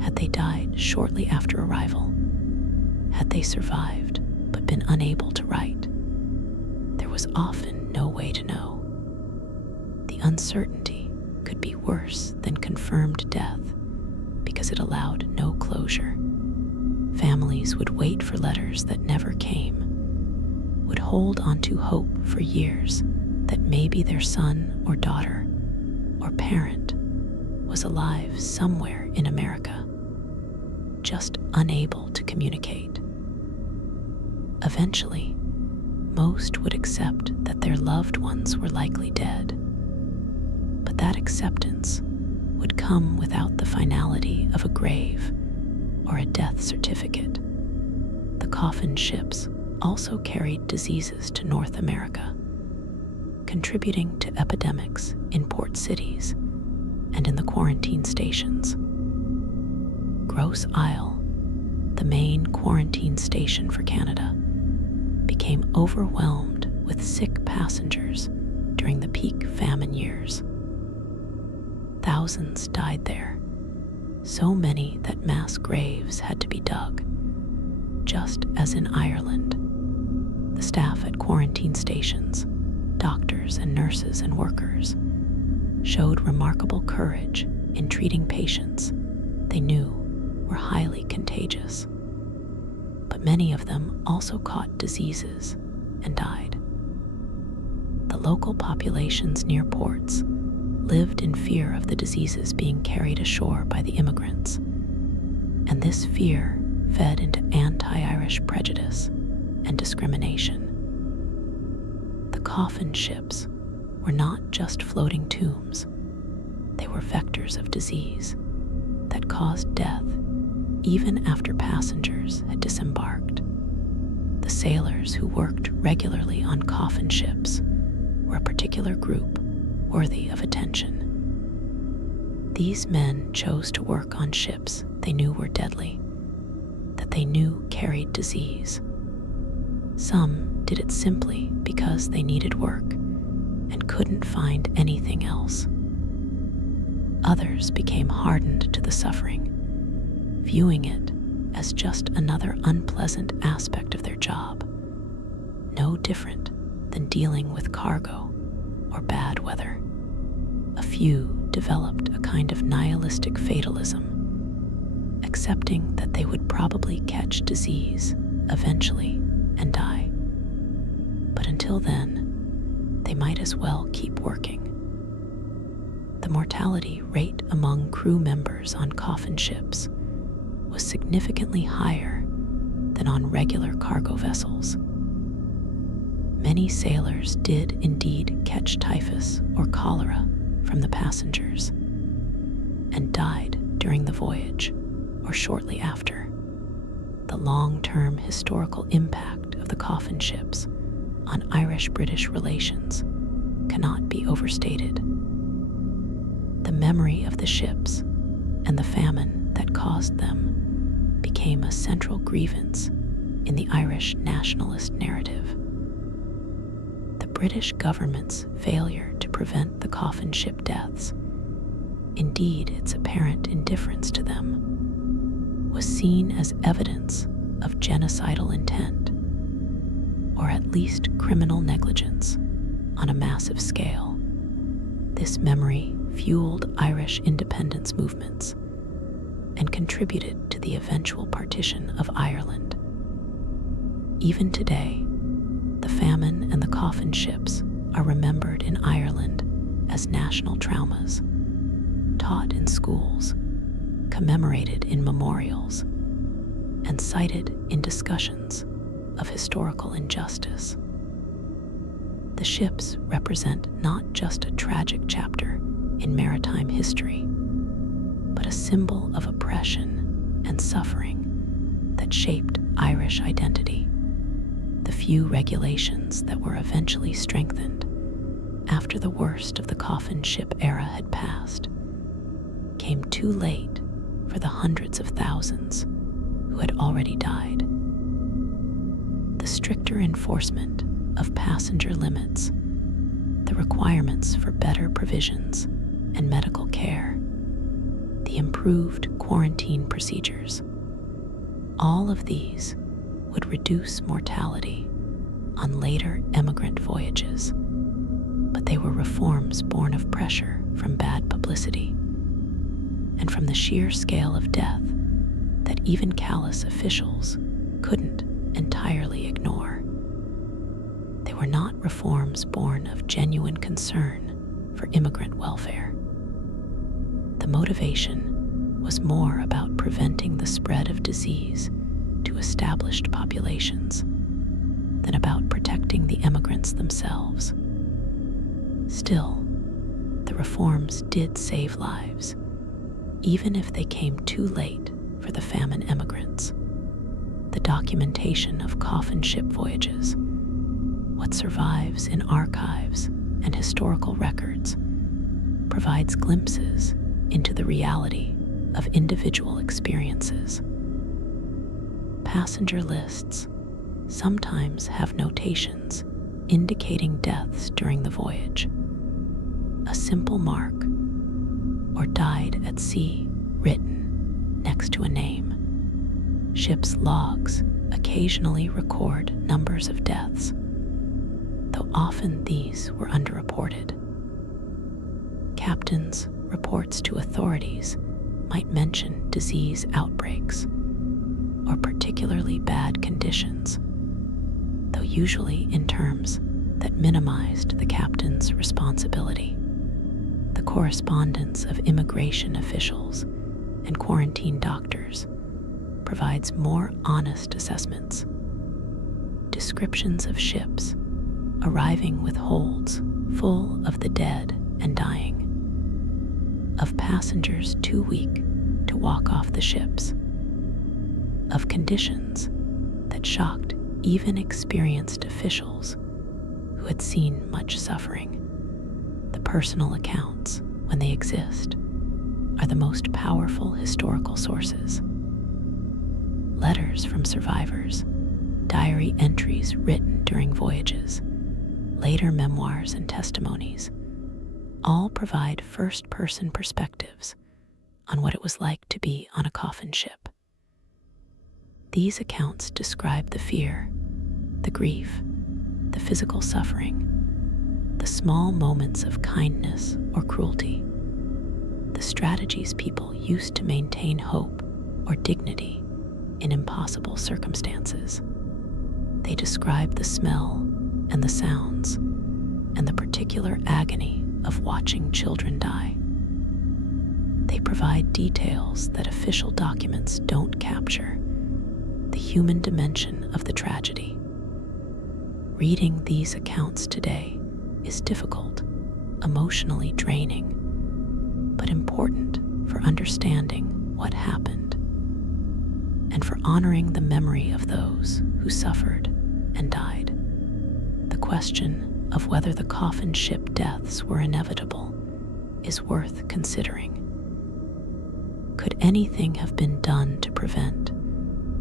Had they died shortly after arrival? Had they survived but been unable to write? There was often no way to know. The uncertainty could be worse than confirmed death because it allowed no closure. Families would wait for letters that never came, would hold on to hope for years that maybe their son or daughter or parent was alive somewhere in America, just unable to communicate. Eventually, most would accept that their loved ones were likely dead, but that acceptance would come without the finality of a grave or a death certificate. The coffin ships also carried diseases to North America, contributing to epidemics in port cities and in the quarantine stations. Grosse Isle, the main quarantine station for Canada, became overwhelmed with sick passengers during the peak famine years. Thousands died there, so many that mass graves had to be dug. Just as in Ireland, the staff at quarantine stations, doctors and nurses and workers, showed remarkable courage in treating patients they knew were highly contagious. But many of them also caught diseases and died. The local populations near ports lived in fear of the diseases being carried ashore by the immigrants, and this fear fed into anti-Irish prejudice and discrimination. The coffin ships were not just floating tombs, they were vectors of disease that caused death even after passengers had disembarked. The sailors who worked regularly on coffin ships were a particular group worthy of attention. These men chose to work on ships they knew were deadly, that they knew carried disease. Some did it simply because they needed work and couldn't find anything else. Others became hardened to the suffering, viewing it as just another unpleasant aspect of their job, no different than dealing with cargo or bad weather. A few developed a kind of nihilistic fatalism, accepting that they would probably catch disease eventually and die. But until then, they might as well keep working. The mortality rate among crew members on Coffin ships was significantly higher than on regular cargo vessels. Many sailors did indeed catch typhus or cholera from the passengers and died during the voyage or shortly after. The long-term historical impact of the Coffin ships on Irish-British relations cannot be overstated. The memory of the ships and the famine that caused them became a central grievance in the Irish nationalist narrative. The British government's failure to prevent the Coffin ship deaths, indeed its apparent indifference to them, was seen as evidence of genocidal intent, or at least criminal negligence on a massive scale. This memory fueled Irish independence movements and contributed to the eventual partition of Ireland. Even today, the famine and the Coffin ships are remembered in Ireland as national traumas, taught in schools, commemorated in memorials, and cited in discussions of historical injustice. The ships represent not just a tragic chapter in maritime history, but a symbol of oppression and suffering that shaped Irish identity. The few regulations that were eventually strengthened after the worst of the Coffin ship era had passed came too late for the hundreds of thousands who had already died. The stricter enforcement of passenger limits, the requirements for better provisions and medical care, the improved quarantine procedures, all of these would reduce mortality on later emigrant voyages, but they were reforms born of pressure from bad publicity and from the sheer scale of death that even callous officials couldn't entirely ignore. They were not reforms born of genuine concern for immigrant welfare. The motivation was more about preventing the spread of disease to established populations than about protecting the emigrants themselves. Still, the reforms did save lives, even if they came too late for the famine emigrants. The documentation of Coffin ship voyages, what survives in archives and historical records, provides glimpses into the reality of individual experiences. Passenger lists sometimes have notations indicating deaths during the voyage. A simple mark, or died at sea, written next to a name. Ship's logs occasionally record numbers of deaths, though often these were underreported. Captains' reports to authorities might mention disease outbreaks or particularly bad conditions, though usually in terms that minimized the captain's responsibility. The correspondence of immigration officials and quarantine doctors provides more honest assessments. Descriptions of ships arriving with holds full of the dead and dying, of passengers too weak to walk off the ships, of conditions that shocked even experienced officials who had seen much suffering. The personal accounts, when they exist, are the most powerful historical sources. letters from survivors, diary entries written during voyages, later memoirs and testimonies, all provide first-person perspectives on what it was like to be on a coffin ship. These accounts describe the fear, the grief, the physical suffering, the small moments of kindness or cruelty, the strategies people used to maintain hope or dignity in impossible circumstances. They describe the smell and the sounds and the particular agony of watching children die. They provide details that official documents don't capture, the human dimension of the tragedy. Reading these accounts today is difficult, emotionally draining, but important for understanding what happened and for honoring the memory of those who suffered and died. The question of whether the coffin ship deaths were inevitable is worth considering. Could anything have been done to prevent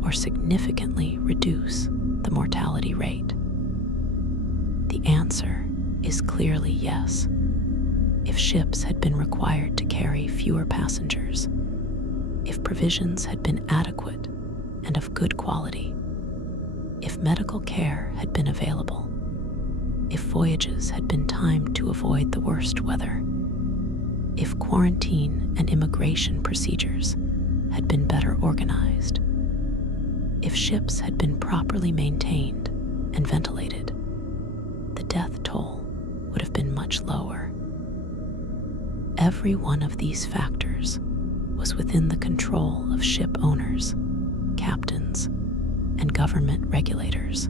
or significantly reduce the mortality rate? The answer is clearly yes. If ships had been required to carry fewer passengers, if provisions had been adequate and of good quality, if medical care had been available, if voyages had been timed to avoid the worst weather, if quarantine and immigration procedures had been better organized, if ships had been properly maintained and ventilated, the death toll would have been much lower. Every one of these factors was within the control of ship owners, captains, and government regulators.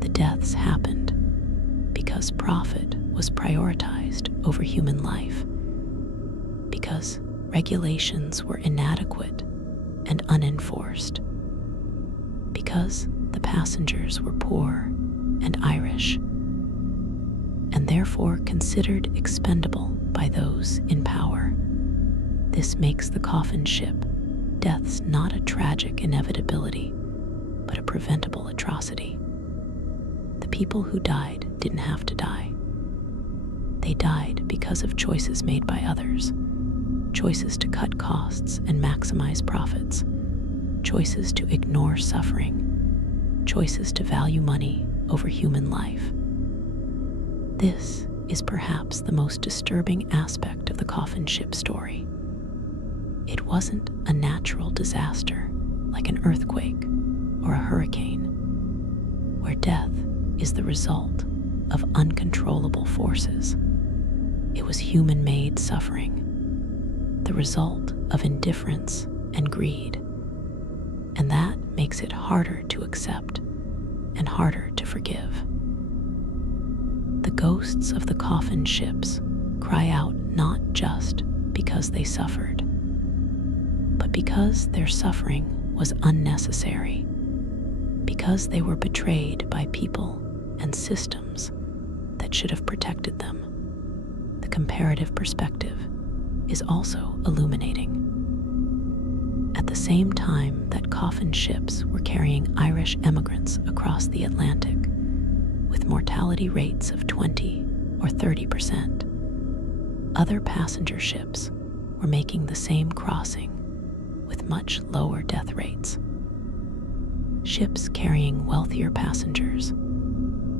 The deaths happened because profit was prioritized over human life, because regulations were inadequate and unenforced, because the passengers were poor and Irish, and therefore considered expendable by those in power. This makes the coffin ship deaths not a tragic inevitability, but a preventable atrocity. The people who died didn't have to die. They died because of choices made by others, choices to cut costs and maximize profits, choices to ignore suffering, choices to value money over human life. This is perhaps the most disturbing aspect of the coffin ship story. It wasn't a natural disaster like an earthquake or a hurricane, where death is the result of uncontrollable forces. It was human-made suffering, the result of indifference and greed, and that makes it harder to accept and harder to forgive. The ghosts of the coffin ships cry out not just because they suffered, but because their suffering was unnecessary, because they were betrayed by people and systems that should have protected them. The comparative perspective is also illuminating. At the same time that coffin ships were carrying Irish emigrants across the Atlantic, with mortality rates of 20 or 30%, other passenger ships were making the same crossing with much lower death rates. Ships carrying wealthier passengers,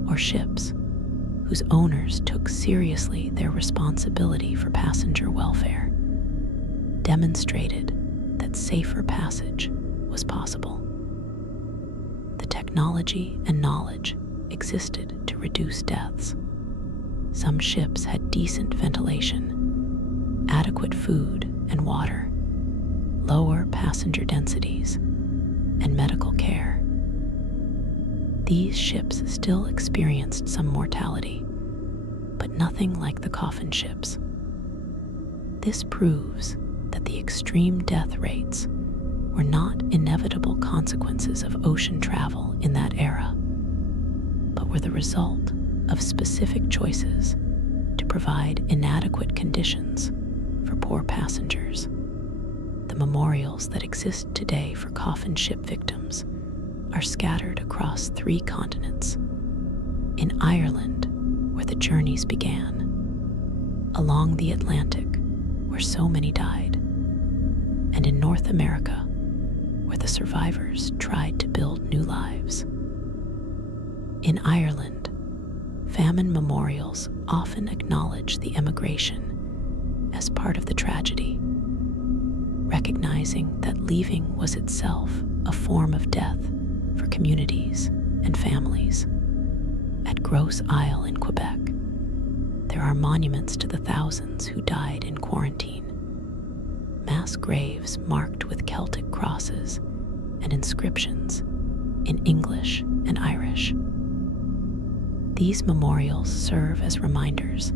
or ships whose owners took seriously their responsibility for passenger welfare, demonstrated that safer passage was possible. The technology and knowledge existed to reduce deaths. Some ships had decent ventilation, adequate food and water, lower passenger densities, and medical care. These ships still experienced some mortality, but nothing like the coffin ships. This proves that the extreme death rates were not inevitable consequences of ocean travel in that era, but were the result of specific choices to provide inadequate conditions for poor passengers. The memorials that exist today for coffin ship victims are scattered across 3 continents. In Ireland, where the journeys began, along the Atlantic, where so many died, and in North America, where the survivors tried to build new lives. In Ireland, famine memorials often acknowledge the emigration as part of the tragedy, recognizing that leaving was itself a form of death for communities and families. At Grosse Isle in Quebec, there are monuments to the thousands who died in quarantine, mass graves marked with Celtic crosses and inscriptions in English and Irish. These memorials serve as reminders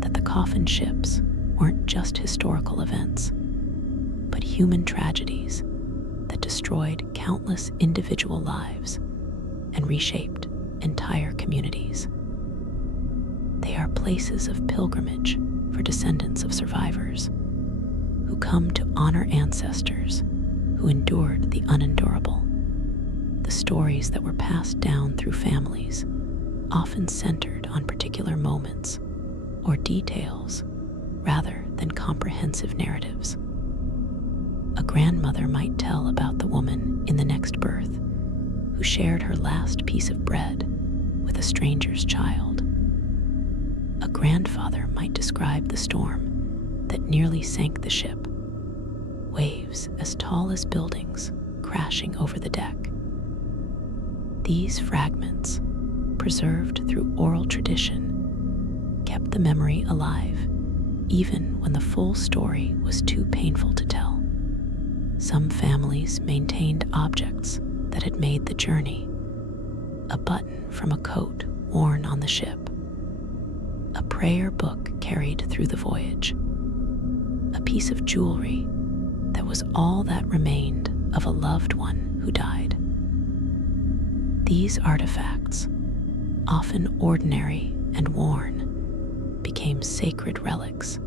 that the coffin ships weren't just historical events, but human tragedies that destroyed countless individual lives and reshaped entire communities. They are places of pilgrimage for descendants of survivors who come to honor ancestors who endured the unendurable. The stories that were passed down through families often centered on particular moments or details rather than comprehensive narratives. A grandmother might tell about the woman in the next birth who shared her last piece of bread with a stranger's child. A grandfather might describe the storm that nearly sank the ship, waves as tall as buildings crashing over the deck. These fragments, preserved through oral tradition, kept the memory alive, even when the full story was too painful to tell. Some families maintained objects that had made the journey: a button from a coat worn on the ship, a prayer book carried through the voyage, a piece of jewelry that was all that remained of a loved one who died. These artifacts, often ordinary and worn, became sacred relics,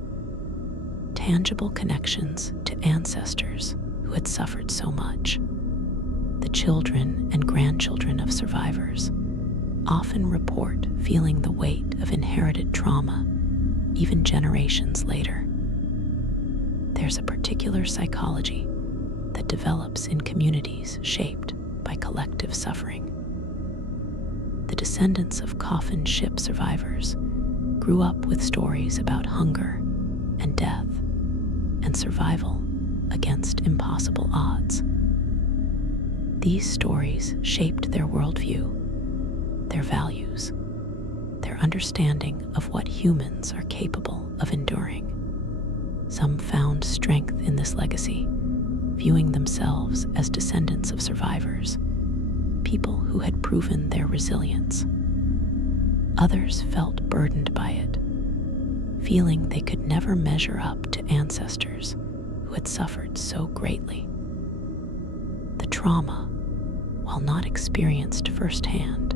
tangible connections to ancestors who had suffered so much. The children and grandchildren of survivors often report feeling the weight of inherited trauma even generations later. There's a particular psychology that develops in communities shaped by collective suffering. The descendants of coffin ship survivors grew up with stories about hunger and death and survival against impossible odds. These stories shaped their worldview, their values, their understanding of what humans are capable of enduring. Some found strength in this legacy, viewing themselves as descendants of survivors, people who had proven their resilience. Others felt burdened by it, feeling they could never measure up to ancestors who had suffered so greatly. The trauma, while not experienced firsthand,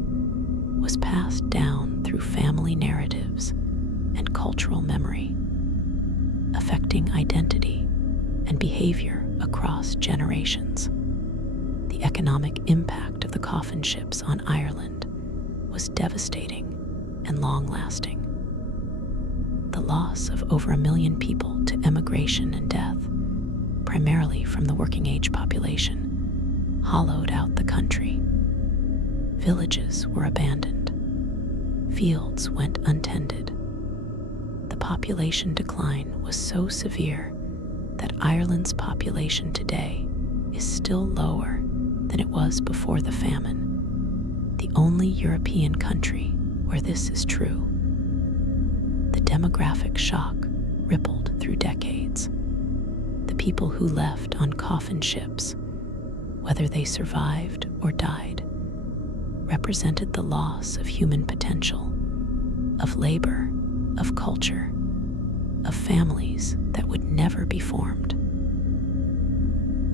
was passed down through family narratives and cultural memory, affecting identity and behavior across generations. The economic impact of the coffin ships on Ireland was devastating and long-lasting. The loss of over 1 million people to emigration and death, primarily from the working-age population, hollowed out the country. Villages were abandoned. Fields went untended. The population decline was so severe that Ireland's population today is still lower than it was before the famine, the only European country where this is true. The demographic shock rippled through decades. The people who left on coffin ships, whether they survived or died, represented the loss of human potential, of labor, of culture, of families that would never be formed.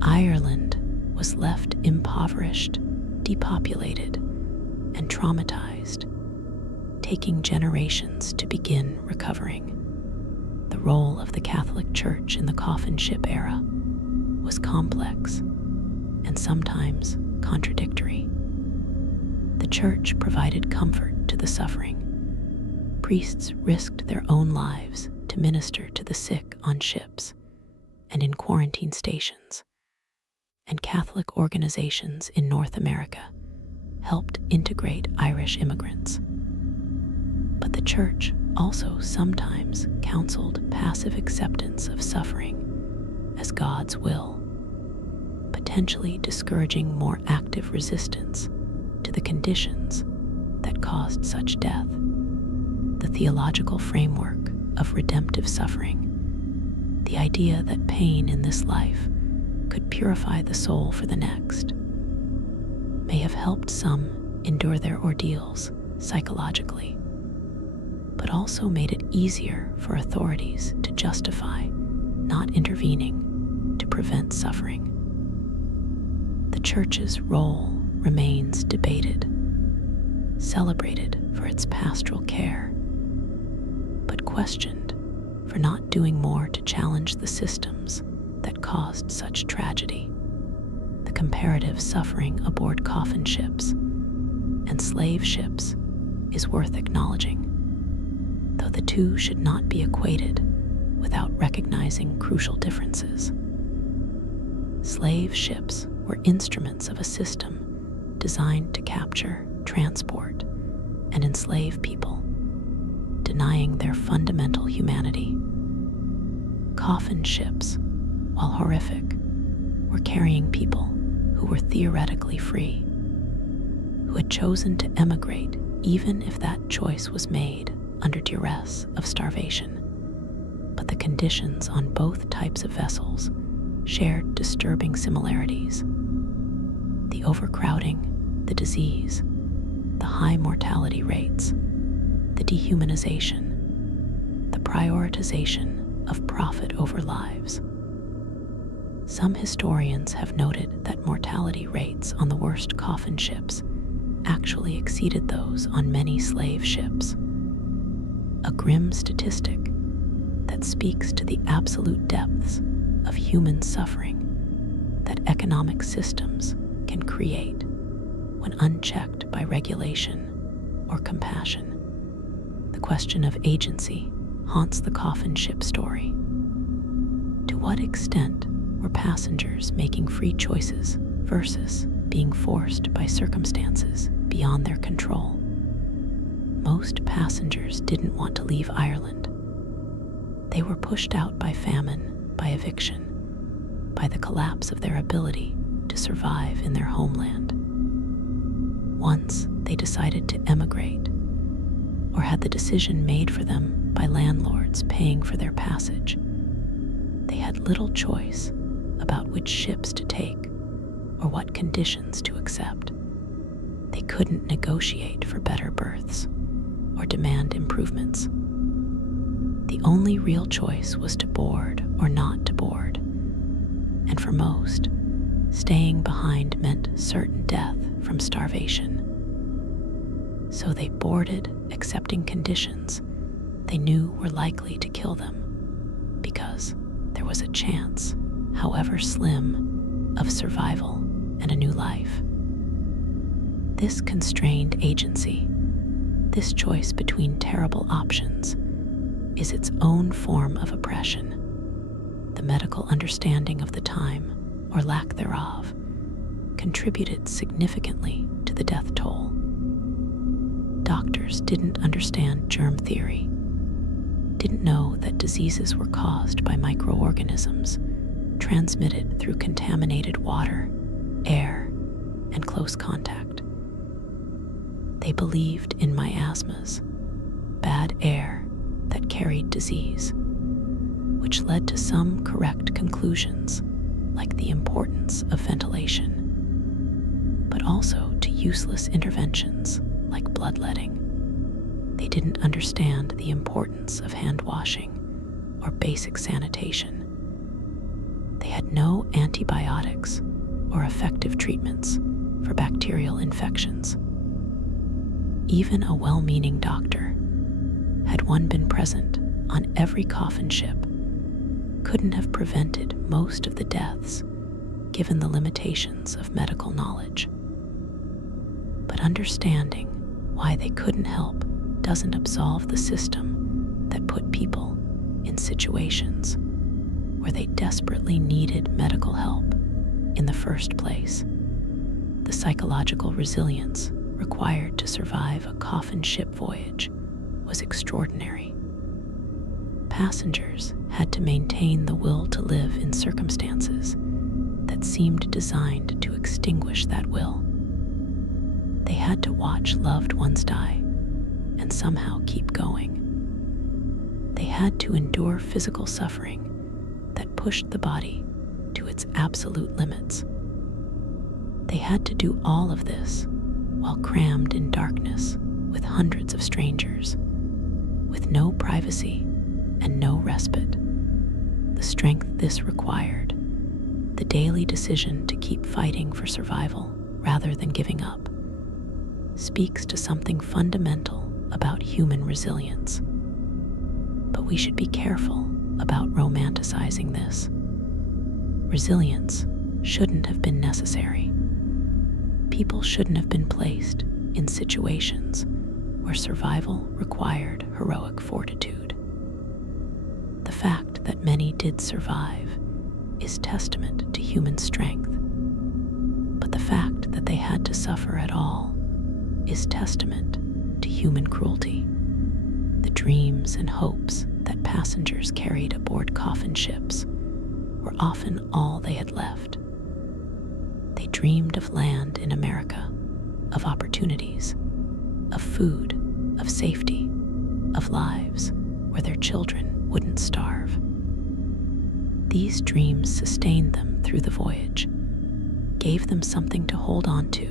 Ireland was left impoverished, depopulated, and traumatized, taking generations to begin recovering. The role of the Catholic Church in the coffin ship era complex and sometimes contradictory. The church provided comfort to the suffering. Priests risked their own lives to minister to the sick on ships and in quarantine stations, and Catholic organizations in North America helped integrate Irish immigrants. But the church also sometimes counseled passive acceptance of suffering as God's will, potentially discouraging more active resistance to the conditions that caused such death. The theological framework of redemptive suffering, the idea that pain in this life could purify the soul for the next, may have helped some endure their ordeals psychologically, but also made it easier for authorities to justify not intervening to prevent suffering. The church's role remains debated, celebrated for its pastoral care, but questioned for not doing more to challenge the systems that caused such tragedy. The comparative suffering aboard coffin ships and slave ships is worth acknowledging, though the two should not be equated without recognizing crucial differences. Slave ships were instruments of a system designed to capture, transport, and enslave people, denying their fundamental humanity. Coffin ships, while horrific, were carrying people who were theoretically free, who had chosen to emigrate even if that choice was made under duress of starvation. But the conditions on both types of vessels shared disturbing similarities. The overcrowding, the disease, the high mortality rates, the dehumanization, the prioritization of profit over lives. Some historians have noted that mortality rates on the worst coffin ships actually exceeded those on many slave ships. A grim statistic that speaks to the absolute depths of human suffering that economic systems can create when unchecked by regulation or compassion. The question of agency haunts the coffin ship story. To what extent were passengers making free choices versus being forced by circumstances beyond their control? Most passengers didn't want to leave Ireland. They were pushed out by famine, by eviction, by the collapse of their ability to survive in their homeland. Once they decided to emigrate, or had the decision made for them by landlords paying for their passage, they had little choice about which ships to take or what conditions to accept. They couldn't negotiate for better berths or demand improvements. The only real choice was to board or not to board, and for most, staying behind meant certain death from starvation. So they boarded, accepting conditions they knew were likely to kill them, because there was a chance, however slim, of survival and a new life. This constrained agency, this choice between terrible options, is its own form of oppression. The medical understanding of the time, or lack thereof, contributed significantly to the death toll. Doctors didn't understand germ theory, didn't know that diseases were caused by microorganisms transmitted through contaminated water, air, and close contact. They believed in miasmas, bad air that carried disease, which led to some correct conclusions, like the importance of ventilation, but also to useless interventions like bloodletting. They didn't understand the importance of hand washing or basic sanitation. They had no antibiotics or effective treatments for bacterial infections. Even a well-meaning doctor, had one been present on every coffin ship, couldn't have prevented most of the deaths given the limitations of medical knowledge. But understanding why they couldn't help doesn't absolve the system that put people in situations where they desperately needed medical help in the first place. The psychological resilience required to survive a coffin ship voyage was extraordinary. Passengers had to maintain the will to live in circumstances that seemed designed to extinguish that will. They had to watch loved ones die and somehow keep going. They had to endure physical suffering that pushed the body to its absolute limits. They had to do all of this while crammed in darkness with hundreds of strangers, with no privacy and no respite. The strength this required, the daily decision to keep fighting for survival rather than giving up, speaks to something fundamental about human resilience. But we should be careful about romanticizing this. Resilience shouldn't have been necessary. People shouldn't have been placed in situations where survival required heroic fortitude. The fact that many did survive is testament to human strength, but the fact that they had to suffer at all is testament to human cruelty. The dreams and hopes that passengers carried aboard coffin ships were often all they had left. They dreamed of land in America, of opportunities, of food, of safety, of lives where their children wouldn't starve. These dreams sustained them through the voyage, gave them something to hold on to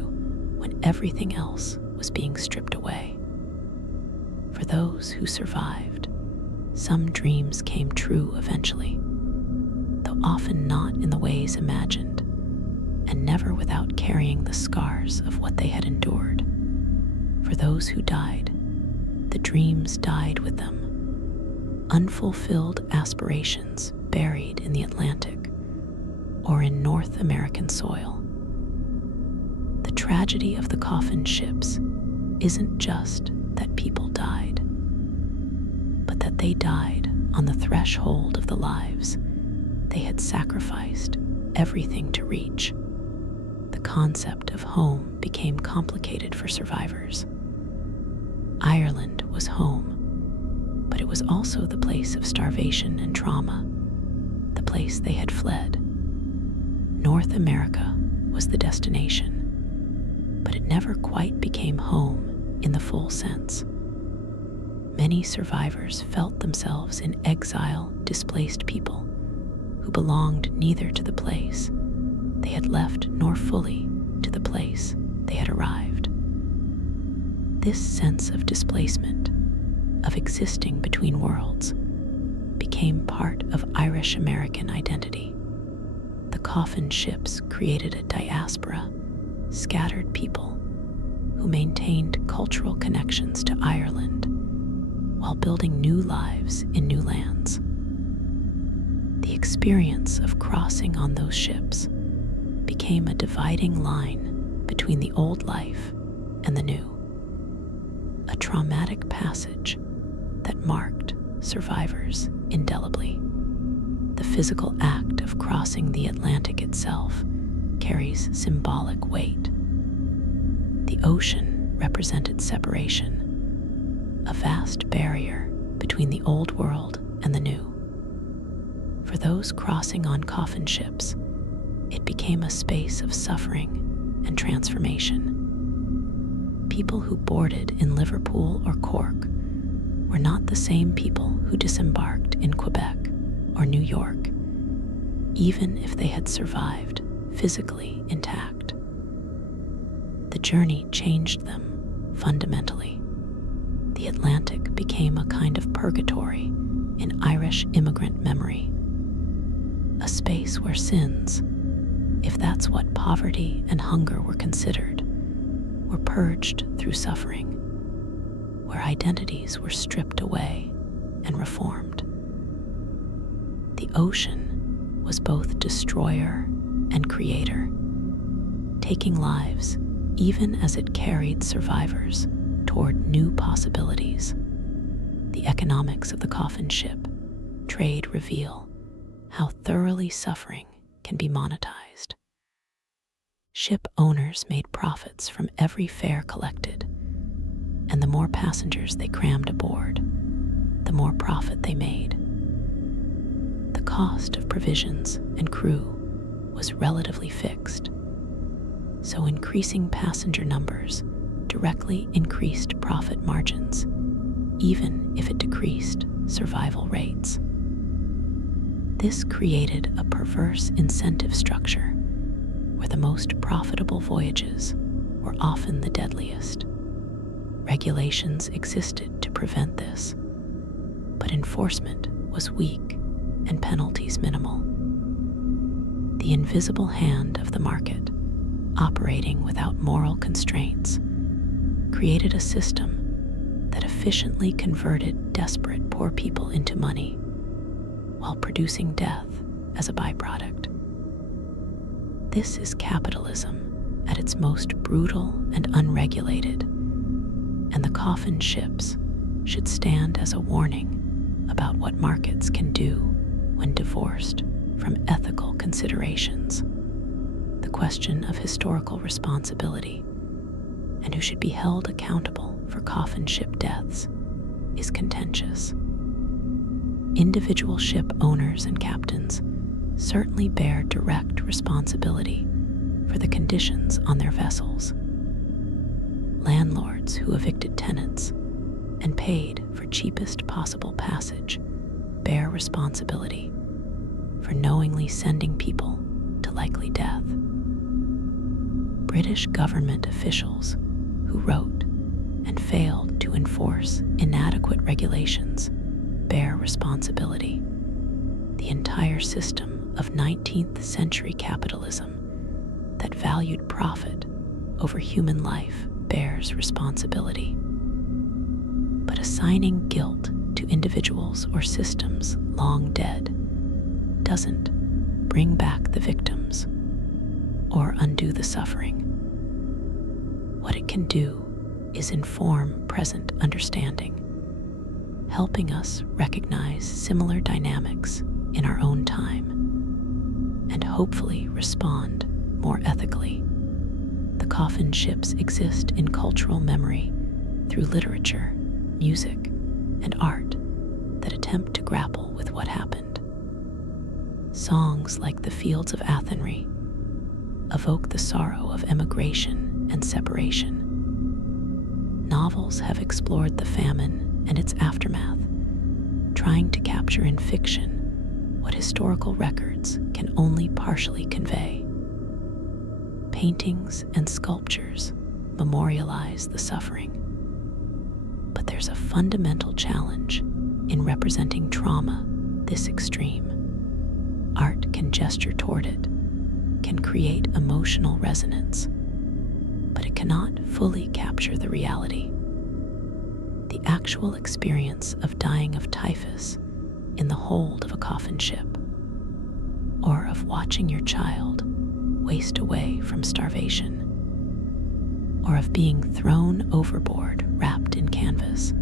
when everything else was being stripped away. For those who survived, some dreams came true eventually, though often not in the ways imagined, and never without carrying the scars of what they had endured. For those who died, the dreams died with them, unfulfilled aspirations buried in the Atlantic or in North American soil. The tragedy of the coffin ships isn't just that people died, but that they died on the threshold of the lives they had sacrificed everything to reach. The concept of home became complicated for survivors. Ireland was home, but it was also the place of starvation and trauma, the place they had fled. North America was the destination, but it never quite became home in the full sense. Many survivors felt themselves in exile, displaced people who belonged neither to the place they had left nor fully to the place they had arrived. This sense of displacement, of existing between worlds, became part of Irish American identity. The coffin ships created a diaspora, scattered people who maintained cultural connections to Ireland while building new lives in new lands. The experience of crossing on those ships became a dividing line between the old life and the new, a traumatic passage that marked survivors indelibly. The physical act of crossing the Atlantic itself carries symbolic weight. The ocean represented separation, a vast barrier between the old world and the new. For those crossing on coffin ships, it became a space of suffering and transformation. People who boarded in Liverpool or Cork were not the same people who disembarked in Quebec or New York, even if they had survived physically intact. The journey changed them fundamentally. The Atlantic became a kind of purgatory in Irish immigrant memory, a space where sins, if that's what poverty and hunger were considered, were purged through suffering, where identities were stripped away and reformed. The ocean was both destroyer and creator, taking lives even as it carried survivors toward new possibilities. The economics of the Coffin Ship trade reveal how thoroughly suffering can be monetized. Ship owners made profits from every fare collected, and the more passengers they crammed aboard, the more profit they made. The cost of provisions and crew was relatively fixed, so increasing passenger numbers directly increased profit margins, even if it decreased survival rates. This created a perverse incentive structure where the most profitable voyages were often the deadliest. Regulations existed to prevent this, but enforcement was weak and penalties minimal. The invisible hand of the market, operating without moral constraints, created a system that efficiently converted desperate poor people into money while producing death as a byproduct. This is capitalism at its most brutal and unregulated, and the Coffin Ships should stand as a warning about what markets can do when divorced from ethical considerations. The question of historical responsibility and who should be held accountable for coffin ship deaths is contentious. Individual ship owners and captains certainly bear direct responsibility for the conditions on their vessels. Landlords who evicted tenants and paid for cheapest possible passage bear responsibility for knowingly sending people to likely death. British government officials who wrote and failed to enforce inadequate regulations bear responsibility. The entire system of 19th century capitalism that valued profit over human life bears responsibility. But assigning guilt to individuals or systems long dead doesn't bring back the victims or undo the suffering. What it can do is inform present understanding, helping us recognize similar dynamics in our own time and hopefully respond more ethically. The Coffin Ships exist in cultural memory through literature, music, and art that attempt to grapple with what happened. Songs like The Fields of Athenry evoke the sorrow of emigration and separation. Novels have explored the famine and its aftermath, trying to capture in fiction what historical records can only partially convey. Paintings and sculptures memorialize the suffering. But there's a fundamental challenge in representing trauma this extreme. Art can gesture toward it, can create emotional resonance, but it cannot fully capture the reality. The actual experience of dying of typhus in the hold of a coffin ship, or of watching your child waste away from starvation, or of being thrown overboard wrapped in canvas.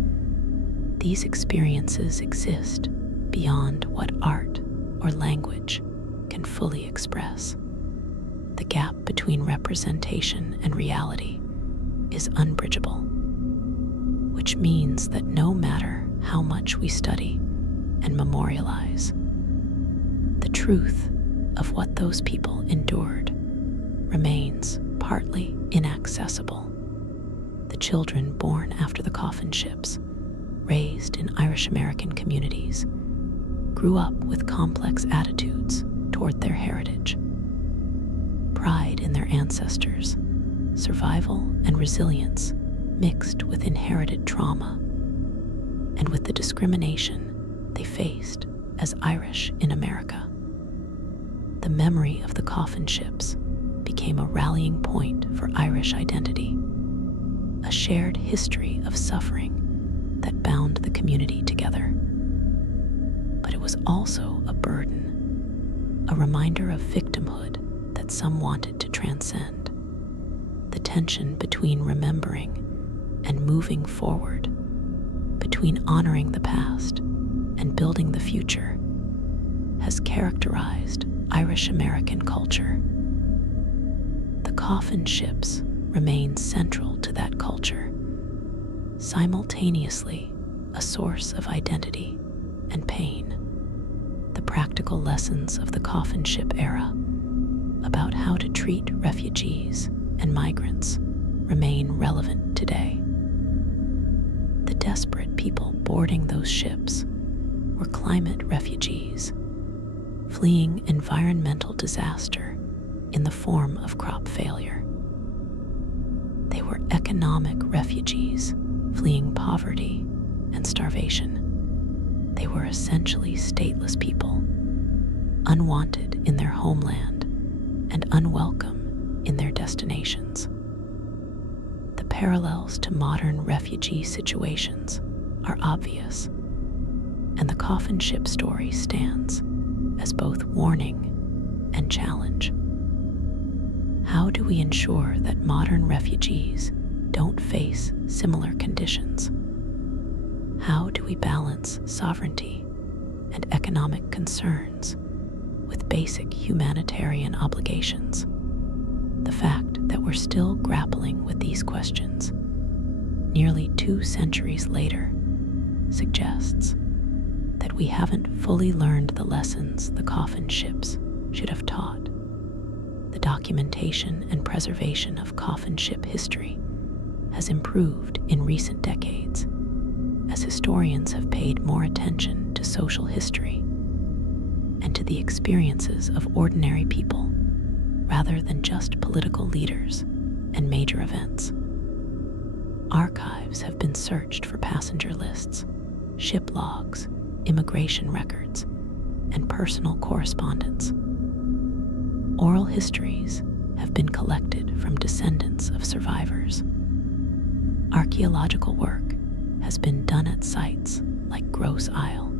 These experiences exist beyond what art or language can fully express. The gap between representation and reality is unbridgeable, which means that no matter how much we study and memorialize, the truth of what those people endured remains partly inaccessible. The children born after the Coffin Ships, raised in Irish American communities, grew up with complex attitudes toward their heritage. Pride in their ancestors, survival and resilience mixed with inherited trauma, and with the discrimination they faced as Irish in America. The memory of the Coffin Ships became a rallying point for Irish identity, a shared history of suffering that bound the community together. But it was also a burden, a reminder of victimhood that that some wanted to transcend. The tension between remembering and moving forward, between honoring the past and building the future, has characterized Irish American culture. The Coffin Ships remain central to that culture, simultaneously a source of identity and pain. The practical lessons of the Coffin Ship era about how to treat refugees and migrants remain relevant today. The desperate people boarding those ships were climate refugees, fleeing environmental disaster in the form of crop failure. They were economic refugees, fleeing poverty and starvation. They were essentially stateless people, unwanted in their homeland and unwelcome in their destinations. The parallels to modern refugee situations are obvious, and the Coffin Ship story stands as both warning and challenge. How do we ensure that modern refugees don't face similar conditions? How do we balance sovereignty and economic concerns with basic humanitarian obligations? The fact that we're still grappling with these questions, nearly 2 centuries later, suggests that we haven't fully learned the lessons the Coffin Ships should have taught. The documentation and preservation of Coffin Ship history has improved in recent decades as historians have paid more attention to social history and to the experiences of ordinary people rather than just political leaders and major events. Archives have been searched for passenger lists, ship logs, immigration records, and personal correspondence. Oral histories have been collected from descendants of survivors. Archaeological work has been done at sites like Grosse Isle.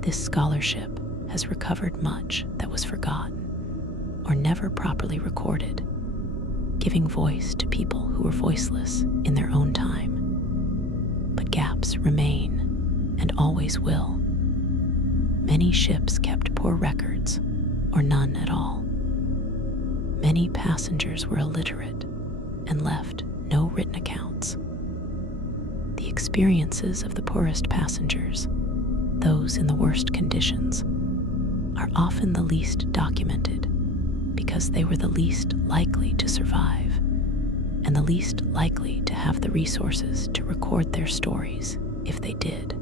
This scholarship has recovered much that was forgotten or never properly recorded, giving voice to people who were voiceless in their own time. But gaps remain and always will. Many ships kept poor records or none at all. Many passengers were illiterate and left no written accounts. The experiences of the poorest passengers, those in the worst conditions, are often the least documented because they were the least likely to survive and the least likely to have the resources to record their stories if they did.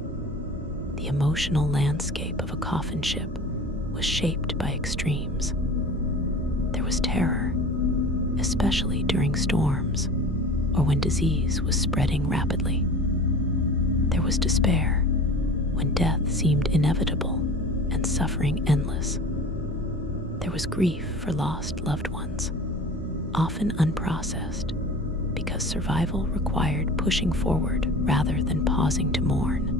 The emotional landscape of a coffin ship was shaped by extremes. There was terror, especially during storms or when disease was spreading rapidly. There was despair when death seemed inevitable and suffering endless. There was grief for lost loved ones, often unprocessed because survival required pushing forward rather than pausing to mourn.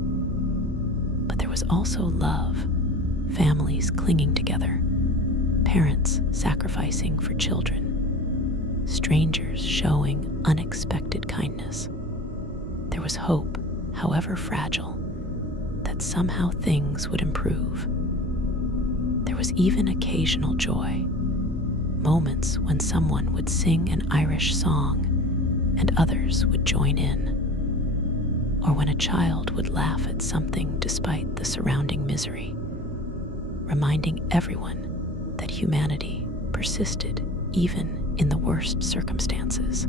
But there was also love, families clinging together, parents sacrificing for children, strangers showing unexpected kindness. There was hope, however fragile, that somehow things would improve. There was even occasional joy, moments when someone would sing an Irish song and others would join in, or when a child would laugh at something despite the surrounding misery, reminding everyone that humanity persisted even in the worst circumstances.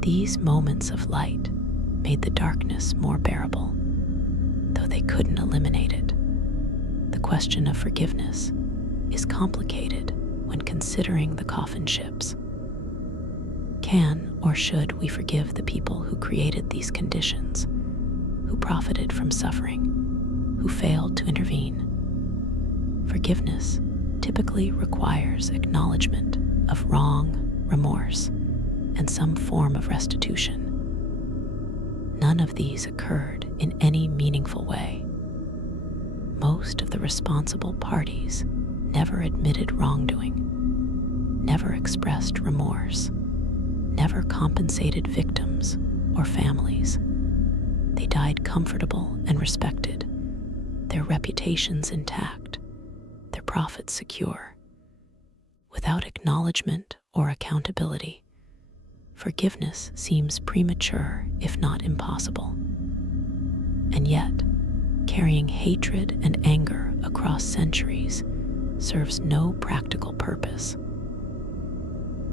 These moments of light made the darkness more bearable, though they couldn't eliminate it. The question of forgiveness is complicated when considering the coffin ships. Can or should we forgive the people who created these conditions, who profited from suffering, who failed to intervene? Forgiveness typically requires acknowledgement of wrong, remorse, and some form of restitution. None of these occurred in any meaningful way. Most of the responsible parties never admitted wrongdoing, never expressed remorse, never compensated victims or families. They died comfortable and respected, their reputations intact, their profits secure. Without acknowledgement or accountability, forgiveness seems premature, if not impossible. And yet, carrying hatred and anger across centuries serves no practical purpose.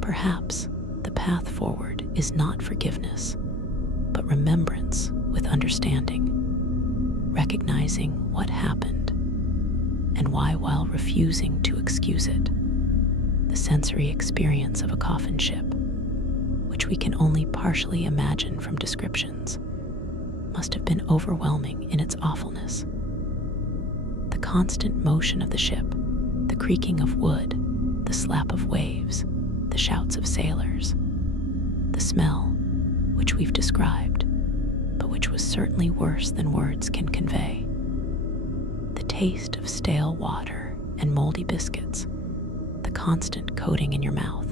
Perhaps the path forward is not forgiveness, but remembrance with understanding, recognizing what happened and why while refusing to excuse it. The sensory experience of a coffin ship, which we can only partially imagine from descriptions, must have been overwhelming in its awfulness. The constant motion of the ship, the creaking of wood, the slap of waves, the shouts of sailors, the smell, which we've described, but which was certainly worse than words can convey. The taste of stale water and moldy biscuits, the constant coating in your mouth,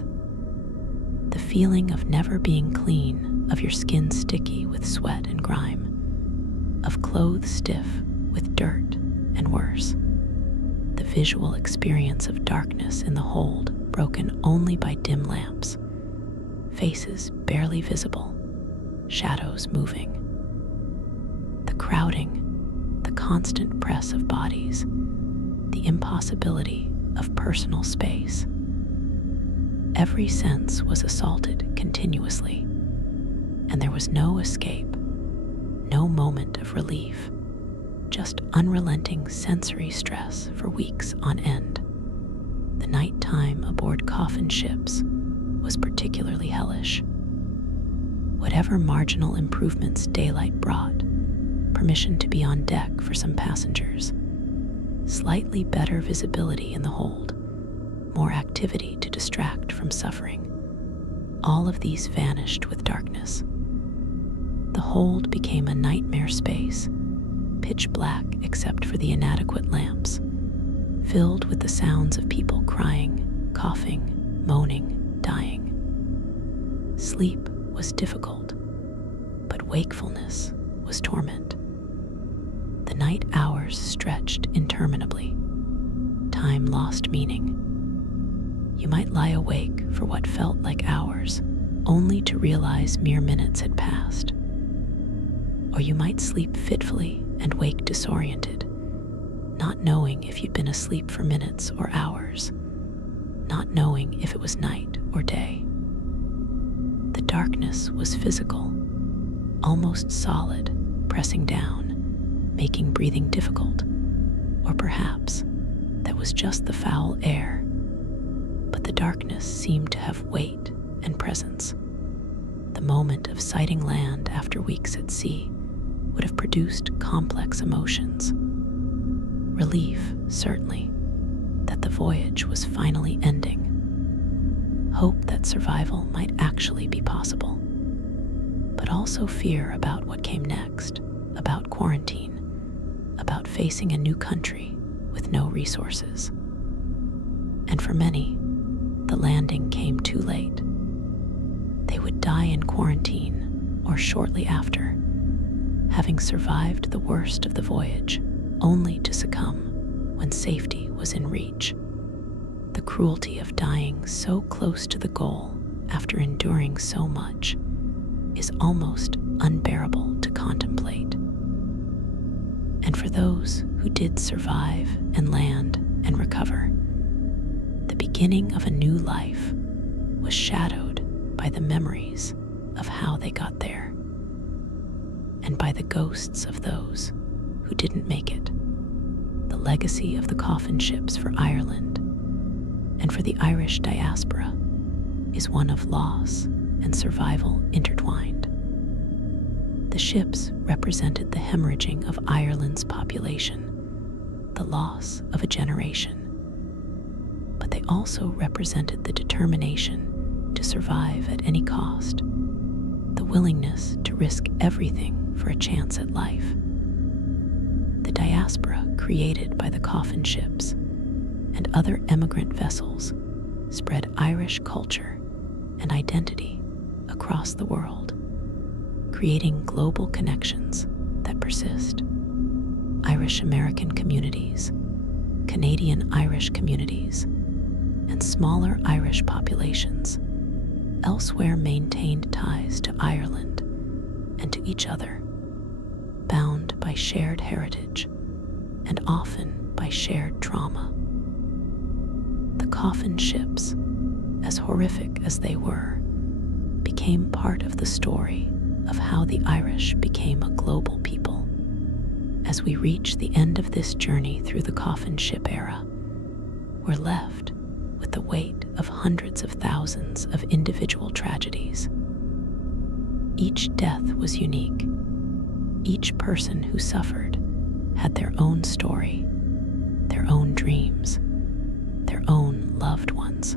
the feeling of never being clean, of your skin sticky with sweat and grime, of clothes stiff with dirt and worse, the visual experience of darkness in the hold broken only by dim lamps, faces barely visible, shadows moving, the crowding, the constant press of bodies, the impossibility of personal space. Every sense was assaulted continuously, and there was no escape, no moment of relief, just unrelenting sensory stress for weeks on end. The nighttime aboard coffin ships was particularly hellish. Whatever marginal improvements daylight brought, permission to be on deck for some passengers, slightly better visibility in the hold, more activity to distract from suffering, all of these vanished with darkness. The hold became a nightmare space, pitch black except for the inadequate lamps, filled with the sounds of people crying, coughing, moaning, dying. Sleep was difficult, but wakefulness was torment. The night hours stretched interminably. Time lost meaning. You might lie awake for what felt like hours, only to realize mere minutes had passed. Or you might sleep fitfully and wake disoriented, not knowing if you'd been asleep for minutes or hours, not knowing if it was night or day. The darkness was physical, almost solid, pressing down, making breathing difficult. Or perhaps that was just the foul air, but the darkness seemed to have weight and presence. The moment of sighting land after weeks at sea would have produced complex emotions. Relief, certainly, that the voyage was finally ending. Hope that survival might actually be possible. But also fear about what came next, about quarantine, about facing a new country with no resources. And for many, the landing came too late. They would die in quarantine or shortly after, having survived the worst of the voyage, only to succumb when safety was in reach. The cruelty of dying so close to the goal after enduring so much is almost unbearable to contemplate. And for those who did survive and land and recover, the beginning of a new life was shadowed by the memories of how they got there, and by the ghosts of those who didn't make it. The legacy of the coffin ships for Ireland and for the Irish diaspora is one of loss and survival intertwined. The ships represented the hemorrhaging of Ireland's population, the loss of a generation. But they also represented the determination to survive at any cost, the willingness to risk everything for a chance at life. The diaspora created by the coffin ships and other emigrant vessels spread Irish culture and identity across the world, creating global connections that persist. Irish American communities, Canadian Irish communities, and smaller Irish populations elsewhere maintained ties to Ireland and to each other, bound by shared heritage and often by shared trauma. The Coffin Ships, as horrific as they were, became part of the story of how the Irish became a global people. As we reach the end of this journey through the Coffin Ship era, we're left with the weight of hundreds of thousands of individual tragedies. Each death was unique. Each person who suffered had their own story, their own dreams, their own loved ones.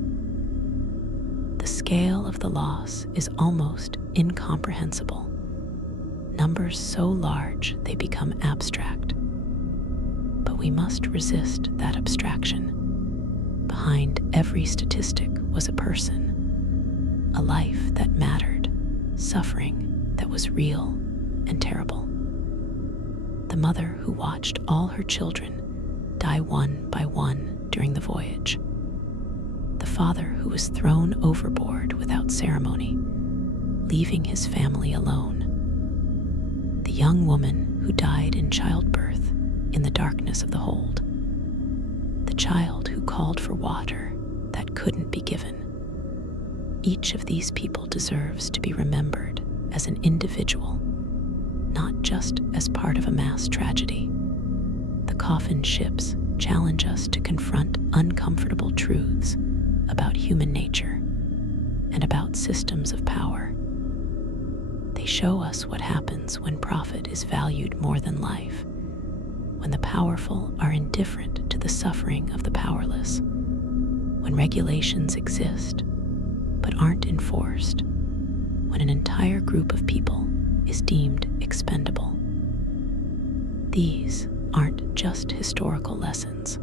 The scale of the loss is almost incomprehensible. Numbers so large they become abstract. But we must resist that abstraction. Behind every statistic was a person, a life that mattered, suffering that was real and terrible. The mother who watched all her children die one by one during the voyage. The father who was thrown overboard without ceremony, leaving his family alone. The young woman who died in childbirth in the darkness of the hold. The child who called for water that couldn't be given. Each of these people deserves to be remembered as an individual, not just as part of a mass tragedy. The Coffin Ships challenge us to confront uncomfortable truths about human nature and about systems of power. They show us what happens when profit is valued more than life, when the powerful are indifferent to the suffering of the powerless, when regulations exist but aren't enforced, when an entire group of people is deemed expendable. These aren't just historical lessons.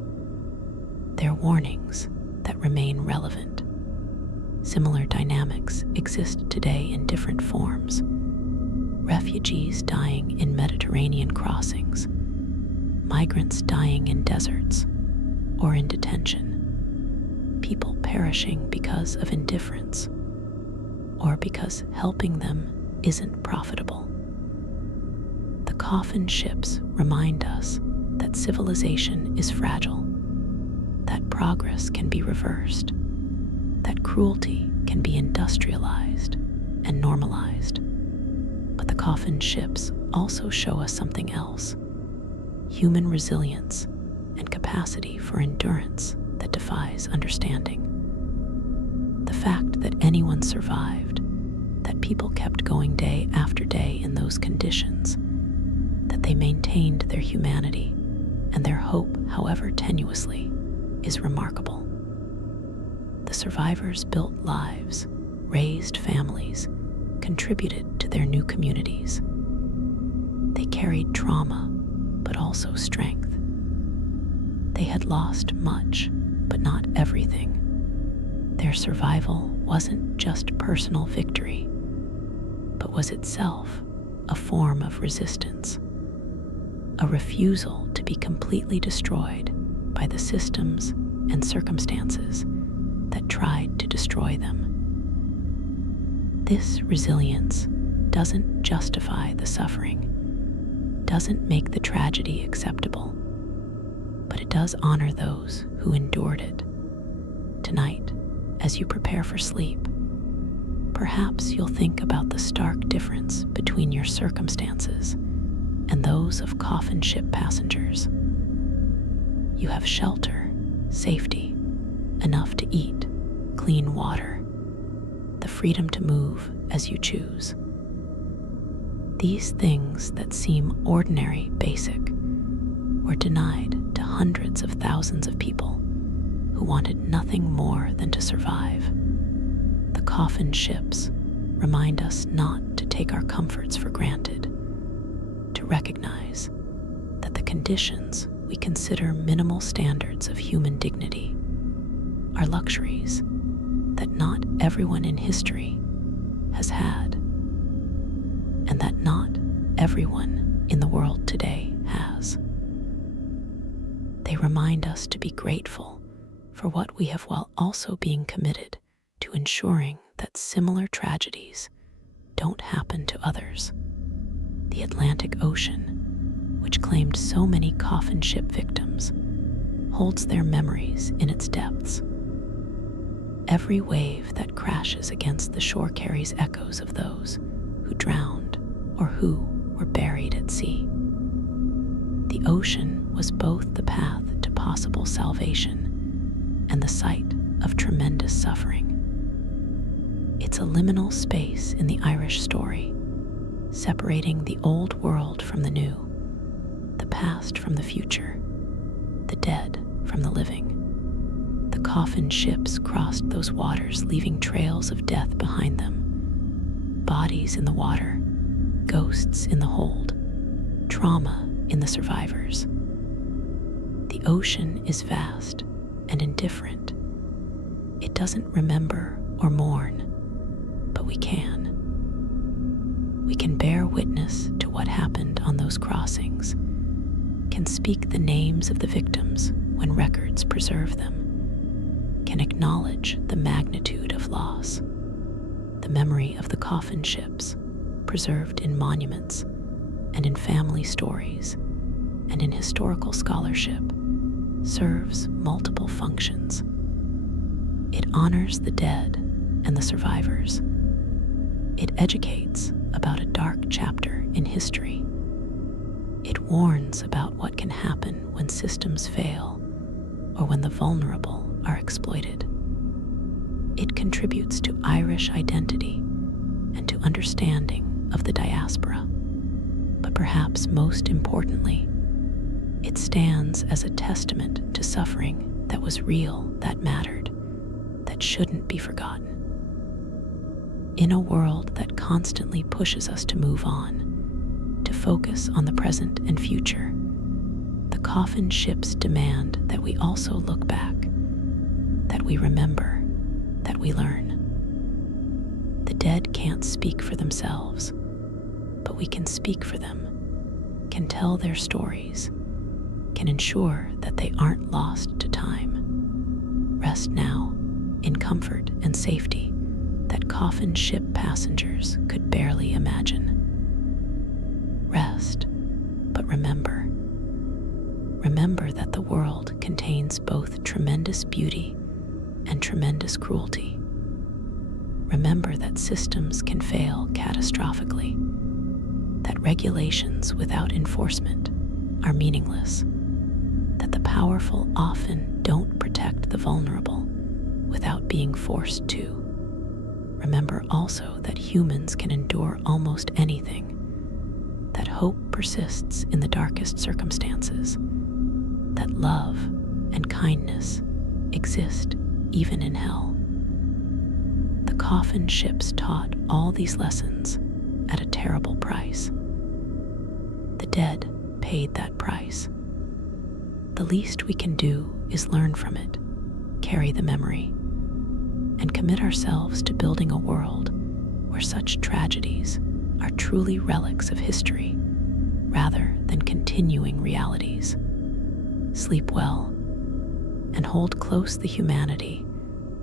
They're warnings that remain relevant. Similar dynamics exist today in different forms. Refugees dying in Mediterranean crossings, migrants dying in deserts or in detention, people perishing because of indifference or because helping them isn't profitable. The Coffin Ships remind us that civilization is fragile, that progress can be reversed, that cruelty can be industrialized and normalized. But the Coffin Ships also show us something else: human resilience and capacity for endurance that defies understanding. The fact that anyone survived, that people kept going day after day in those conditions, that they maintained their humanity and their hope, however tenuously, is remarkable. The survivors built lives, raised families, contributed to their new communities. They carried trauma, but also strength. They had lost much, but not everything. Their survival wasn't just personal victory, but was itself a form of resistance, a refusal to be completely destroyed by the systems and circumstances that tried to destroy them. This resilience doesn't justify the suffering, doesn't make the tragedy acceptable, but it does honor those who endured it. Tonight, as you prepare for sleep, perhaps you'll think about the stark difference between your circumstances and those of Coffin Ship passengers. You have shelter, safety, enough to eat, clean water, the freedom to move as you choose. These things that seem ordinary, basic, were denied to hundreds of thousands of people who wanted nothing more than to survive. The Coffin Ships remind us not to take our comforts for granted, to recognize that the conditions we consider minimal standards of human dignity are luxuries that not everyone in history has had, and that not everyone in the world today has. They remind us to be grateful for what we have while also being committed to ensuring that similar tragedies don't happen to others. The Atlantic Ocean, which claimed so many coffin ship victims, holds their memories in its depths. Every wave that crashes against the shore carries echoes of those who drowned or who were buried at sea. The ocean was both the path to possible salvation and the site of tremendous suffering. It's a liminal space in the Irish story, separating the old world from the new, the past from the future, the dead from the living. The coffin ships crossed those waters, leaving trails of death behind them. Bodies in the water, ghosts in the hold, trauma in the survivors. The ocean is vast and indifferent. It doesn't remember or mourn, but we can. We can bear witness to what happened on those crossings, can speak the names of the victims when records preserve them, can acknowledge the magnitude of loss. The memory of the coffin ships, preserved in monuments and in family stories and in historical scholarship, serves multiple functions. It honors the dead and the survivors. It educates about a dark chapter in history. It warns about what can happen when systems fail or when the vulnerable are exploited. It contributes to Irish identity and to understanding of the diaspora. But perhaps most importantly, it stands as a testament to suffering that was real, that mattered, that shouldn't be forgotten. In a world that constantly pushes us to move on, to focus on the present and future, the coffin ships demand that we also look back, that we remember, that we learn. The dead can't speak for themselves, but we can speak for them, can tell their stories, can ensure that they aren't lost to time. Rest now, in comfort and safety that coffin ship passengers could barely imagine. Rest, but remember. Remember that the world contains both tremendous beauty and tremendous cruelty. Remember that systems can fail catastrophically, that regulations without enforcement are meaningless, that the powerful often don't protect the vulnerable without being forced to. Remember also that humans can endure almost anything, that hope persists in the darkest circumstances, that love and kindness exist even in hell. The coffin ships taught all these lessons at a terrible price. The dead paid that price. The least we can do is learn from it, carry the memory, and commit ourselves to building a world where such tragedies are truly relics of history rather than continuing realities. Sleep well and hold close the humanity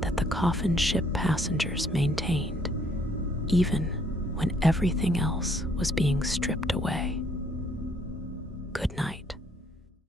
that the coffin ship passengers maintained, even when everything else was being stripped away. Good night.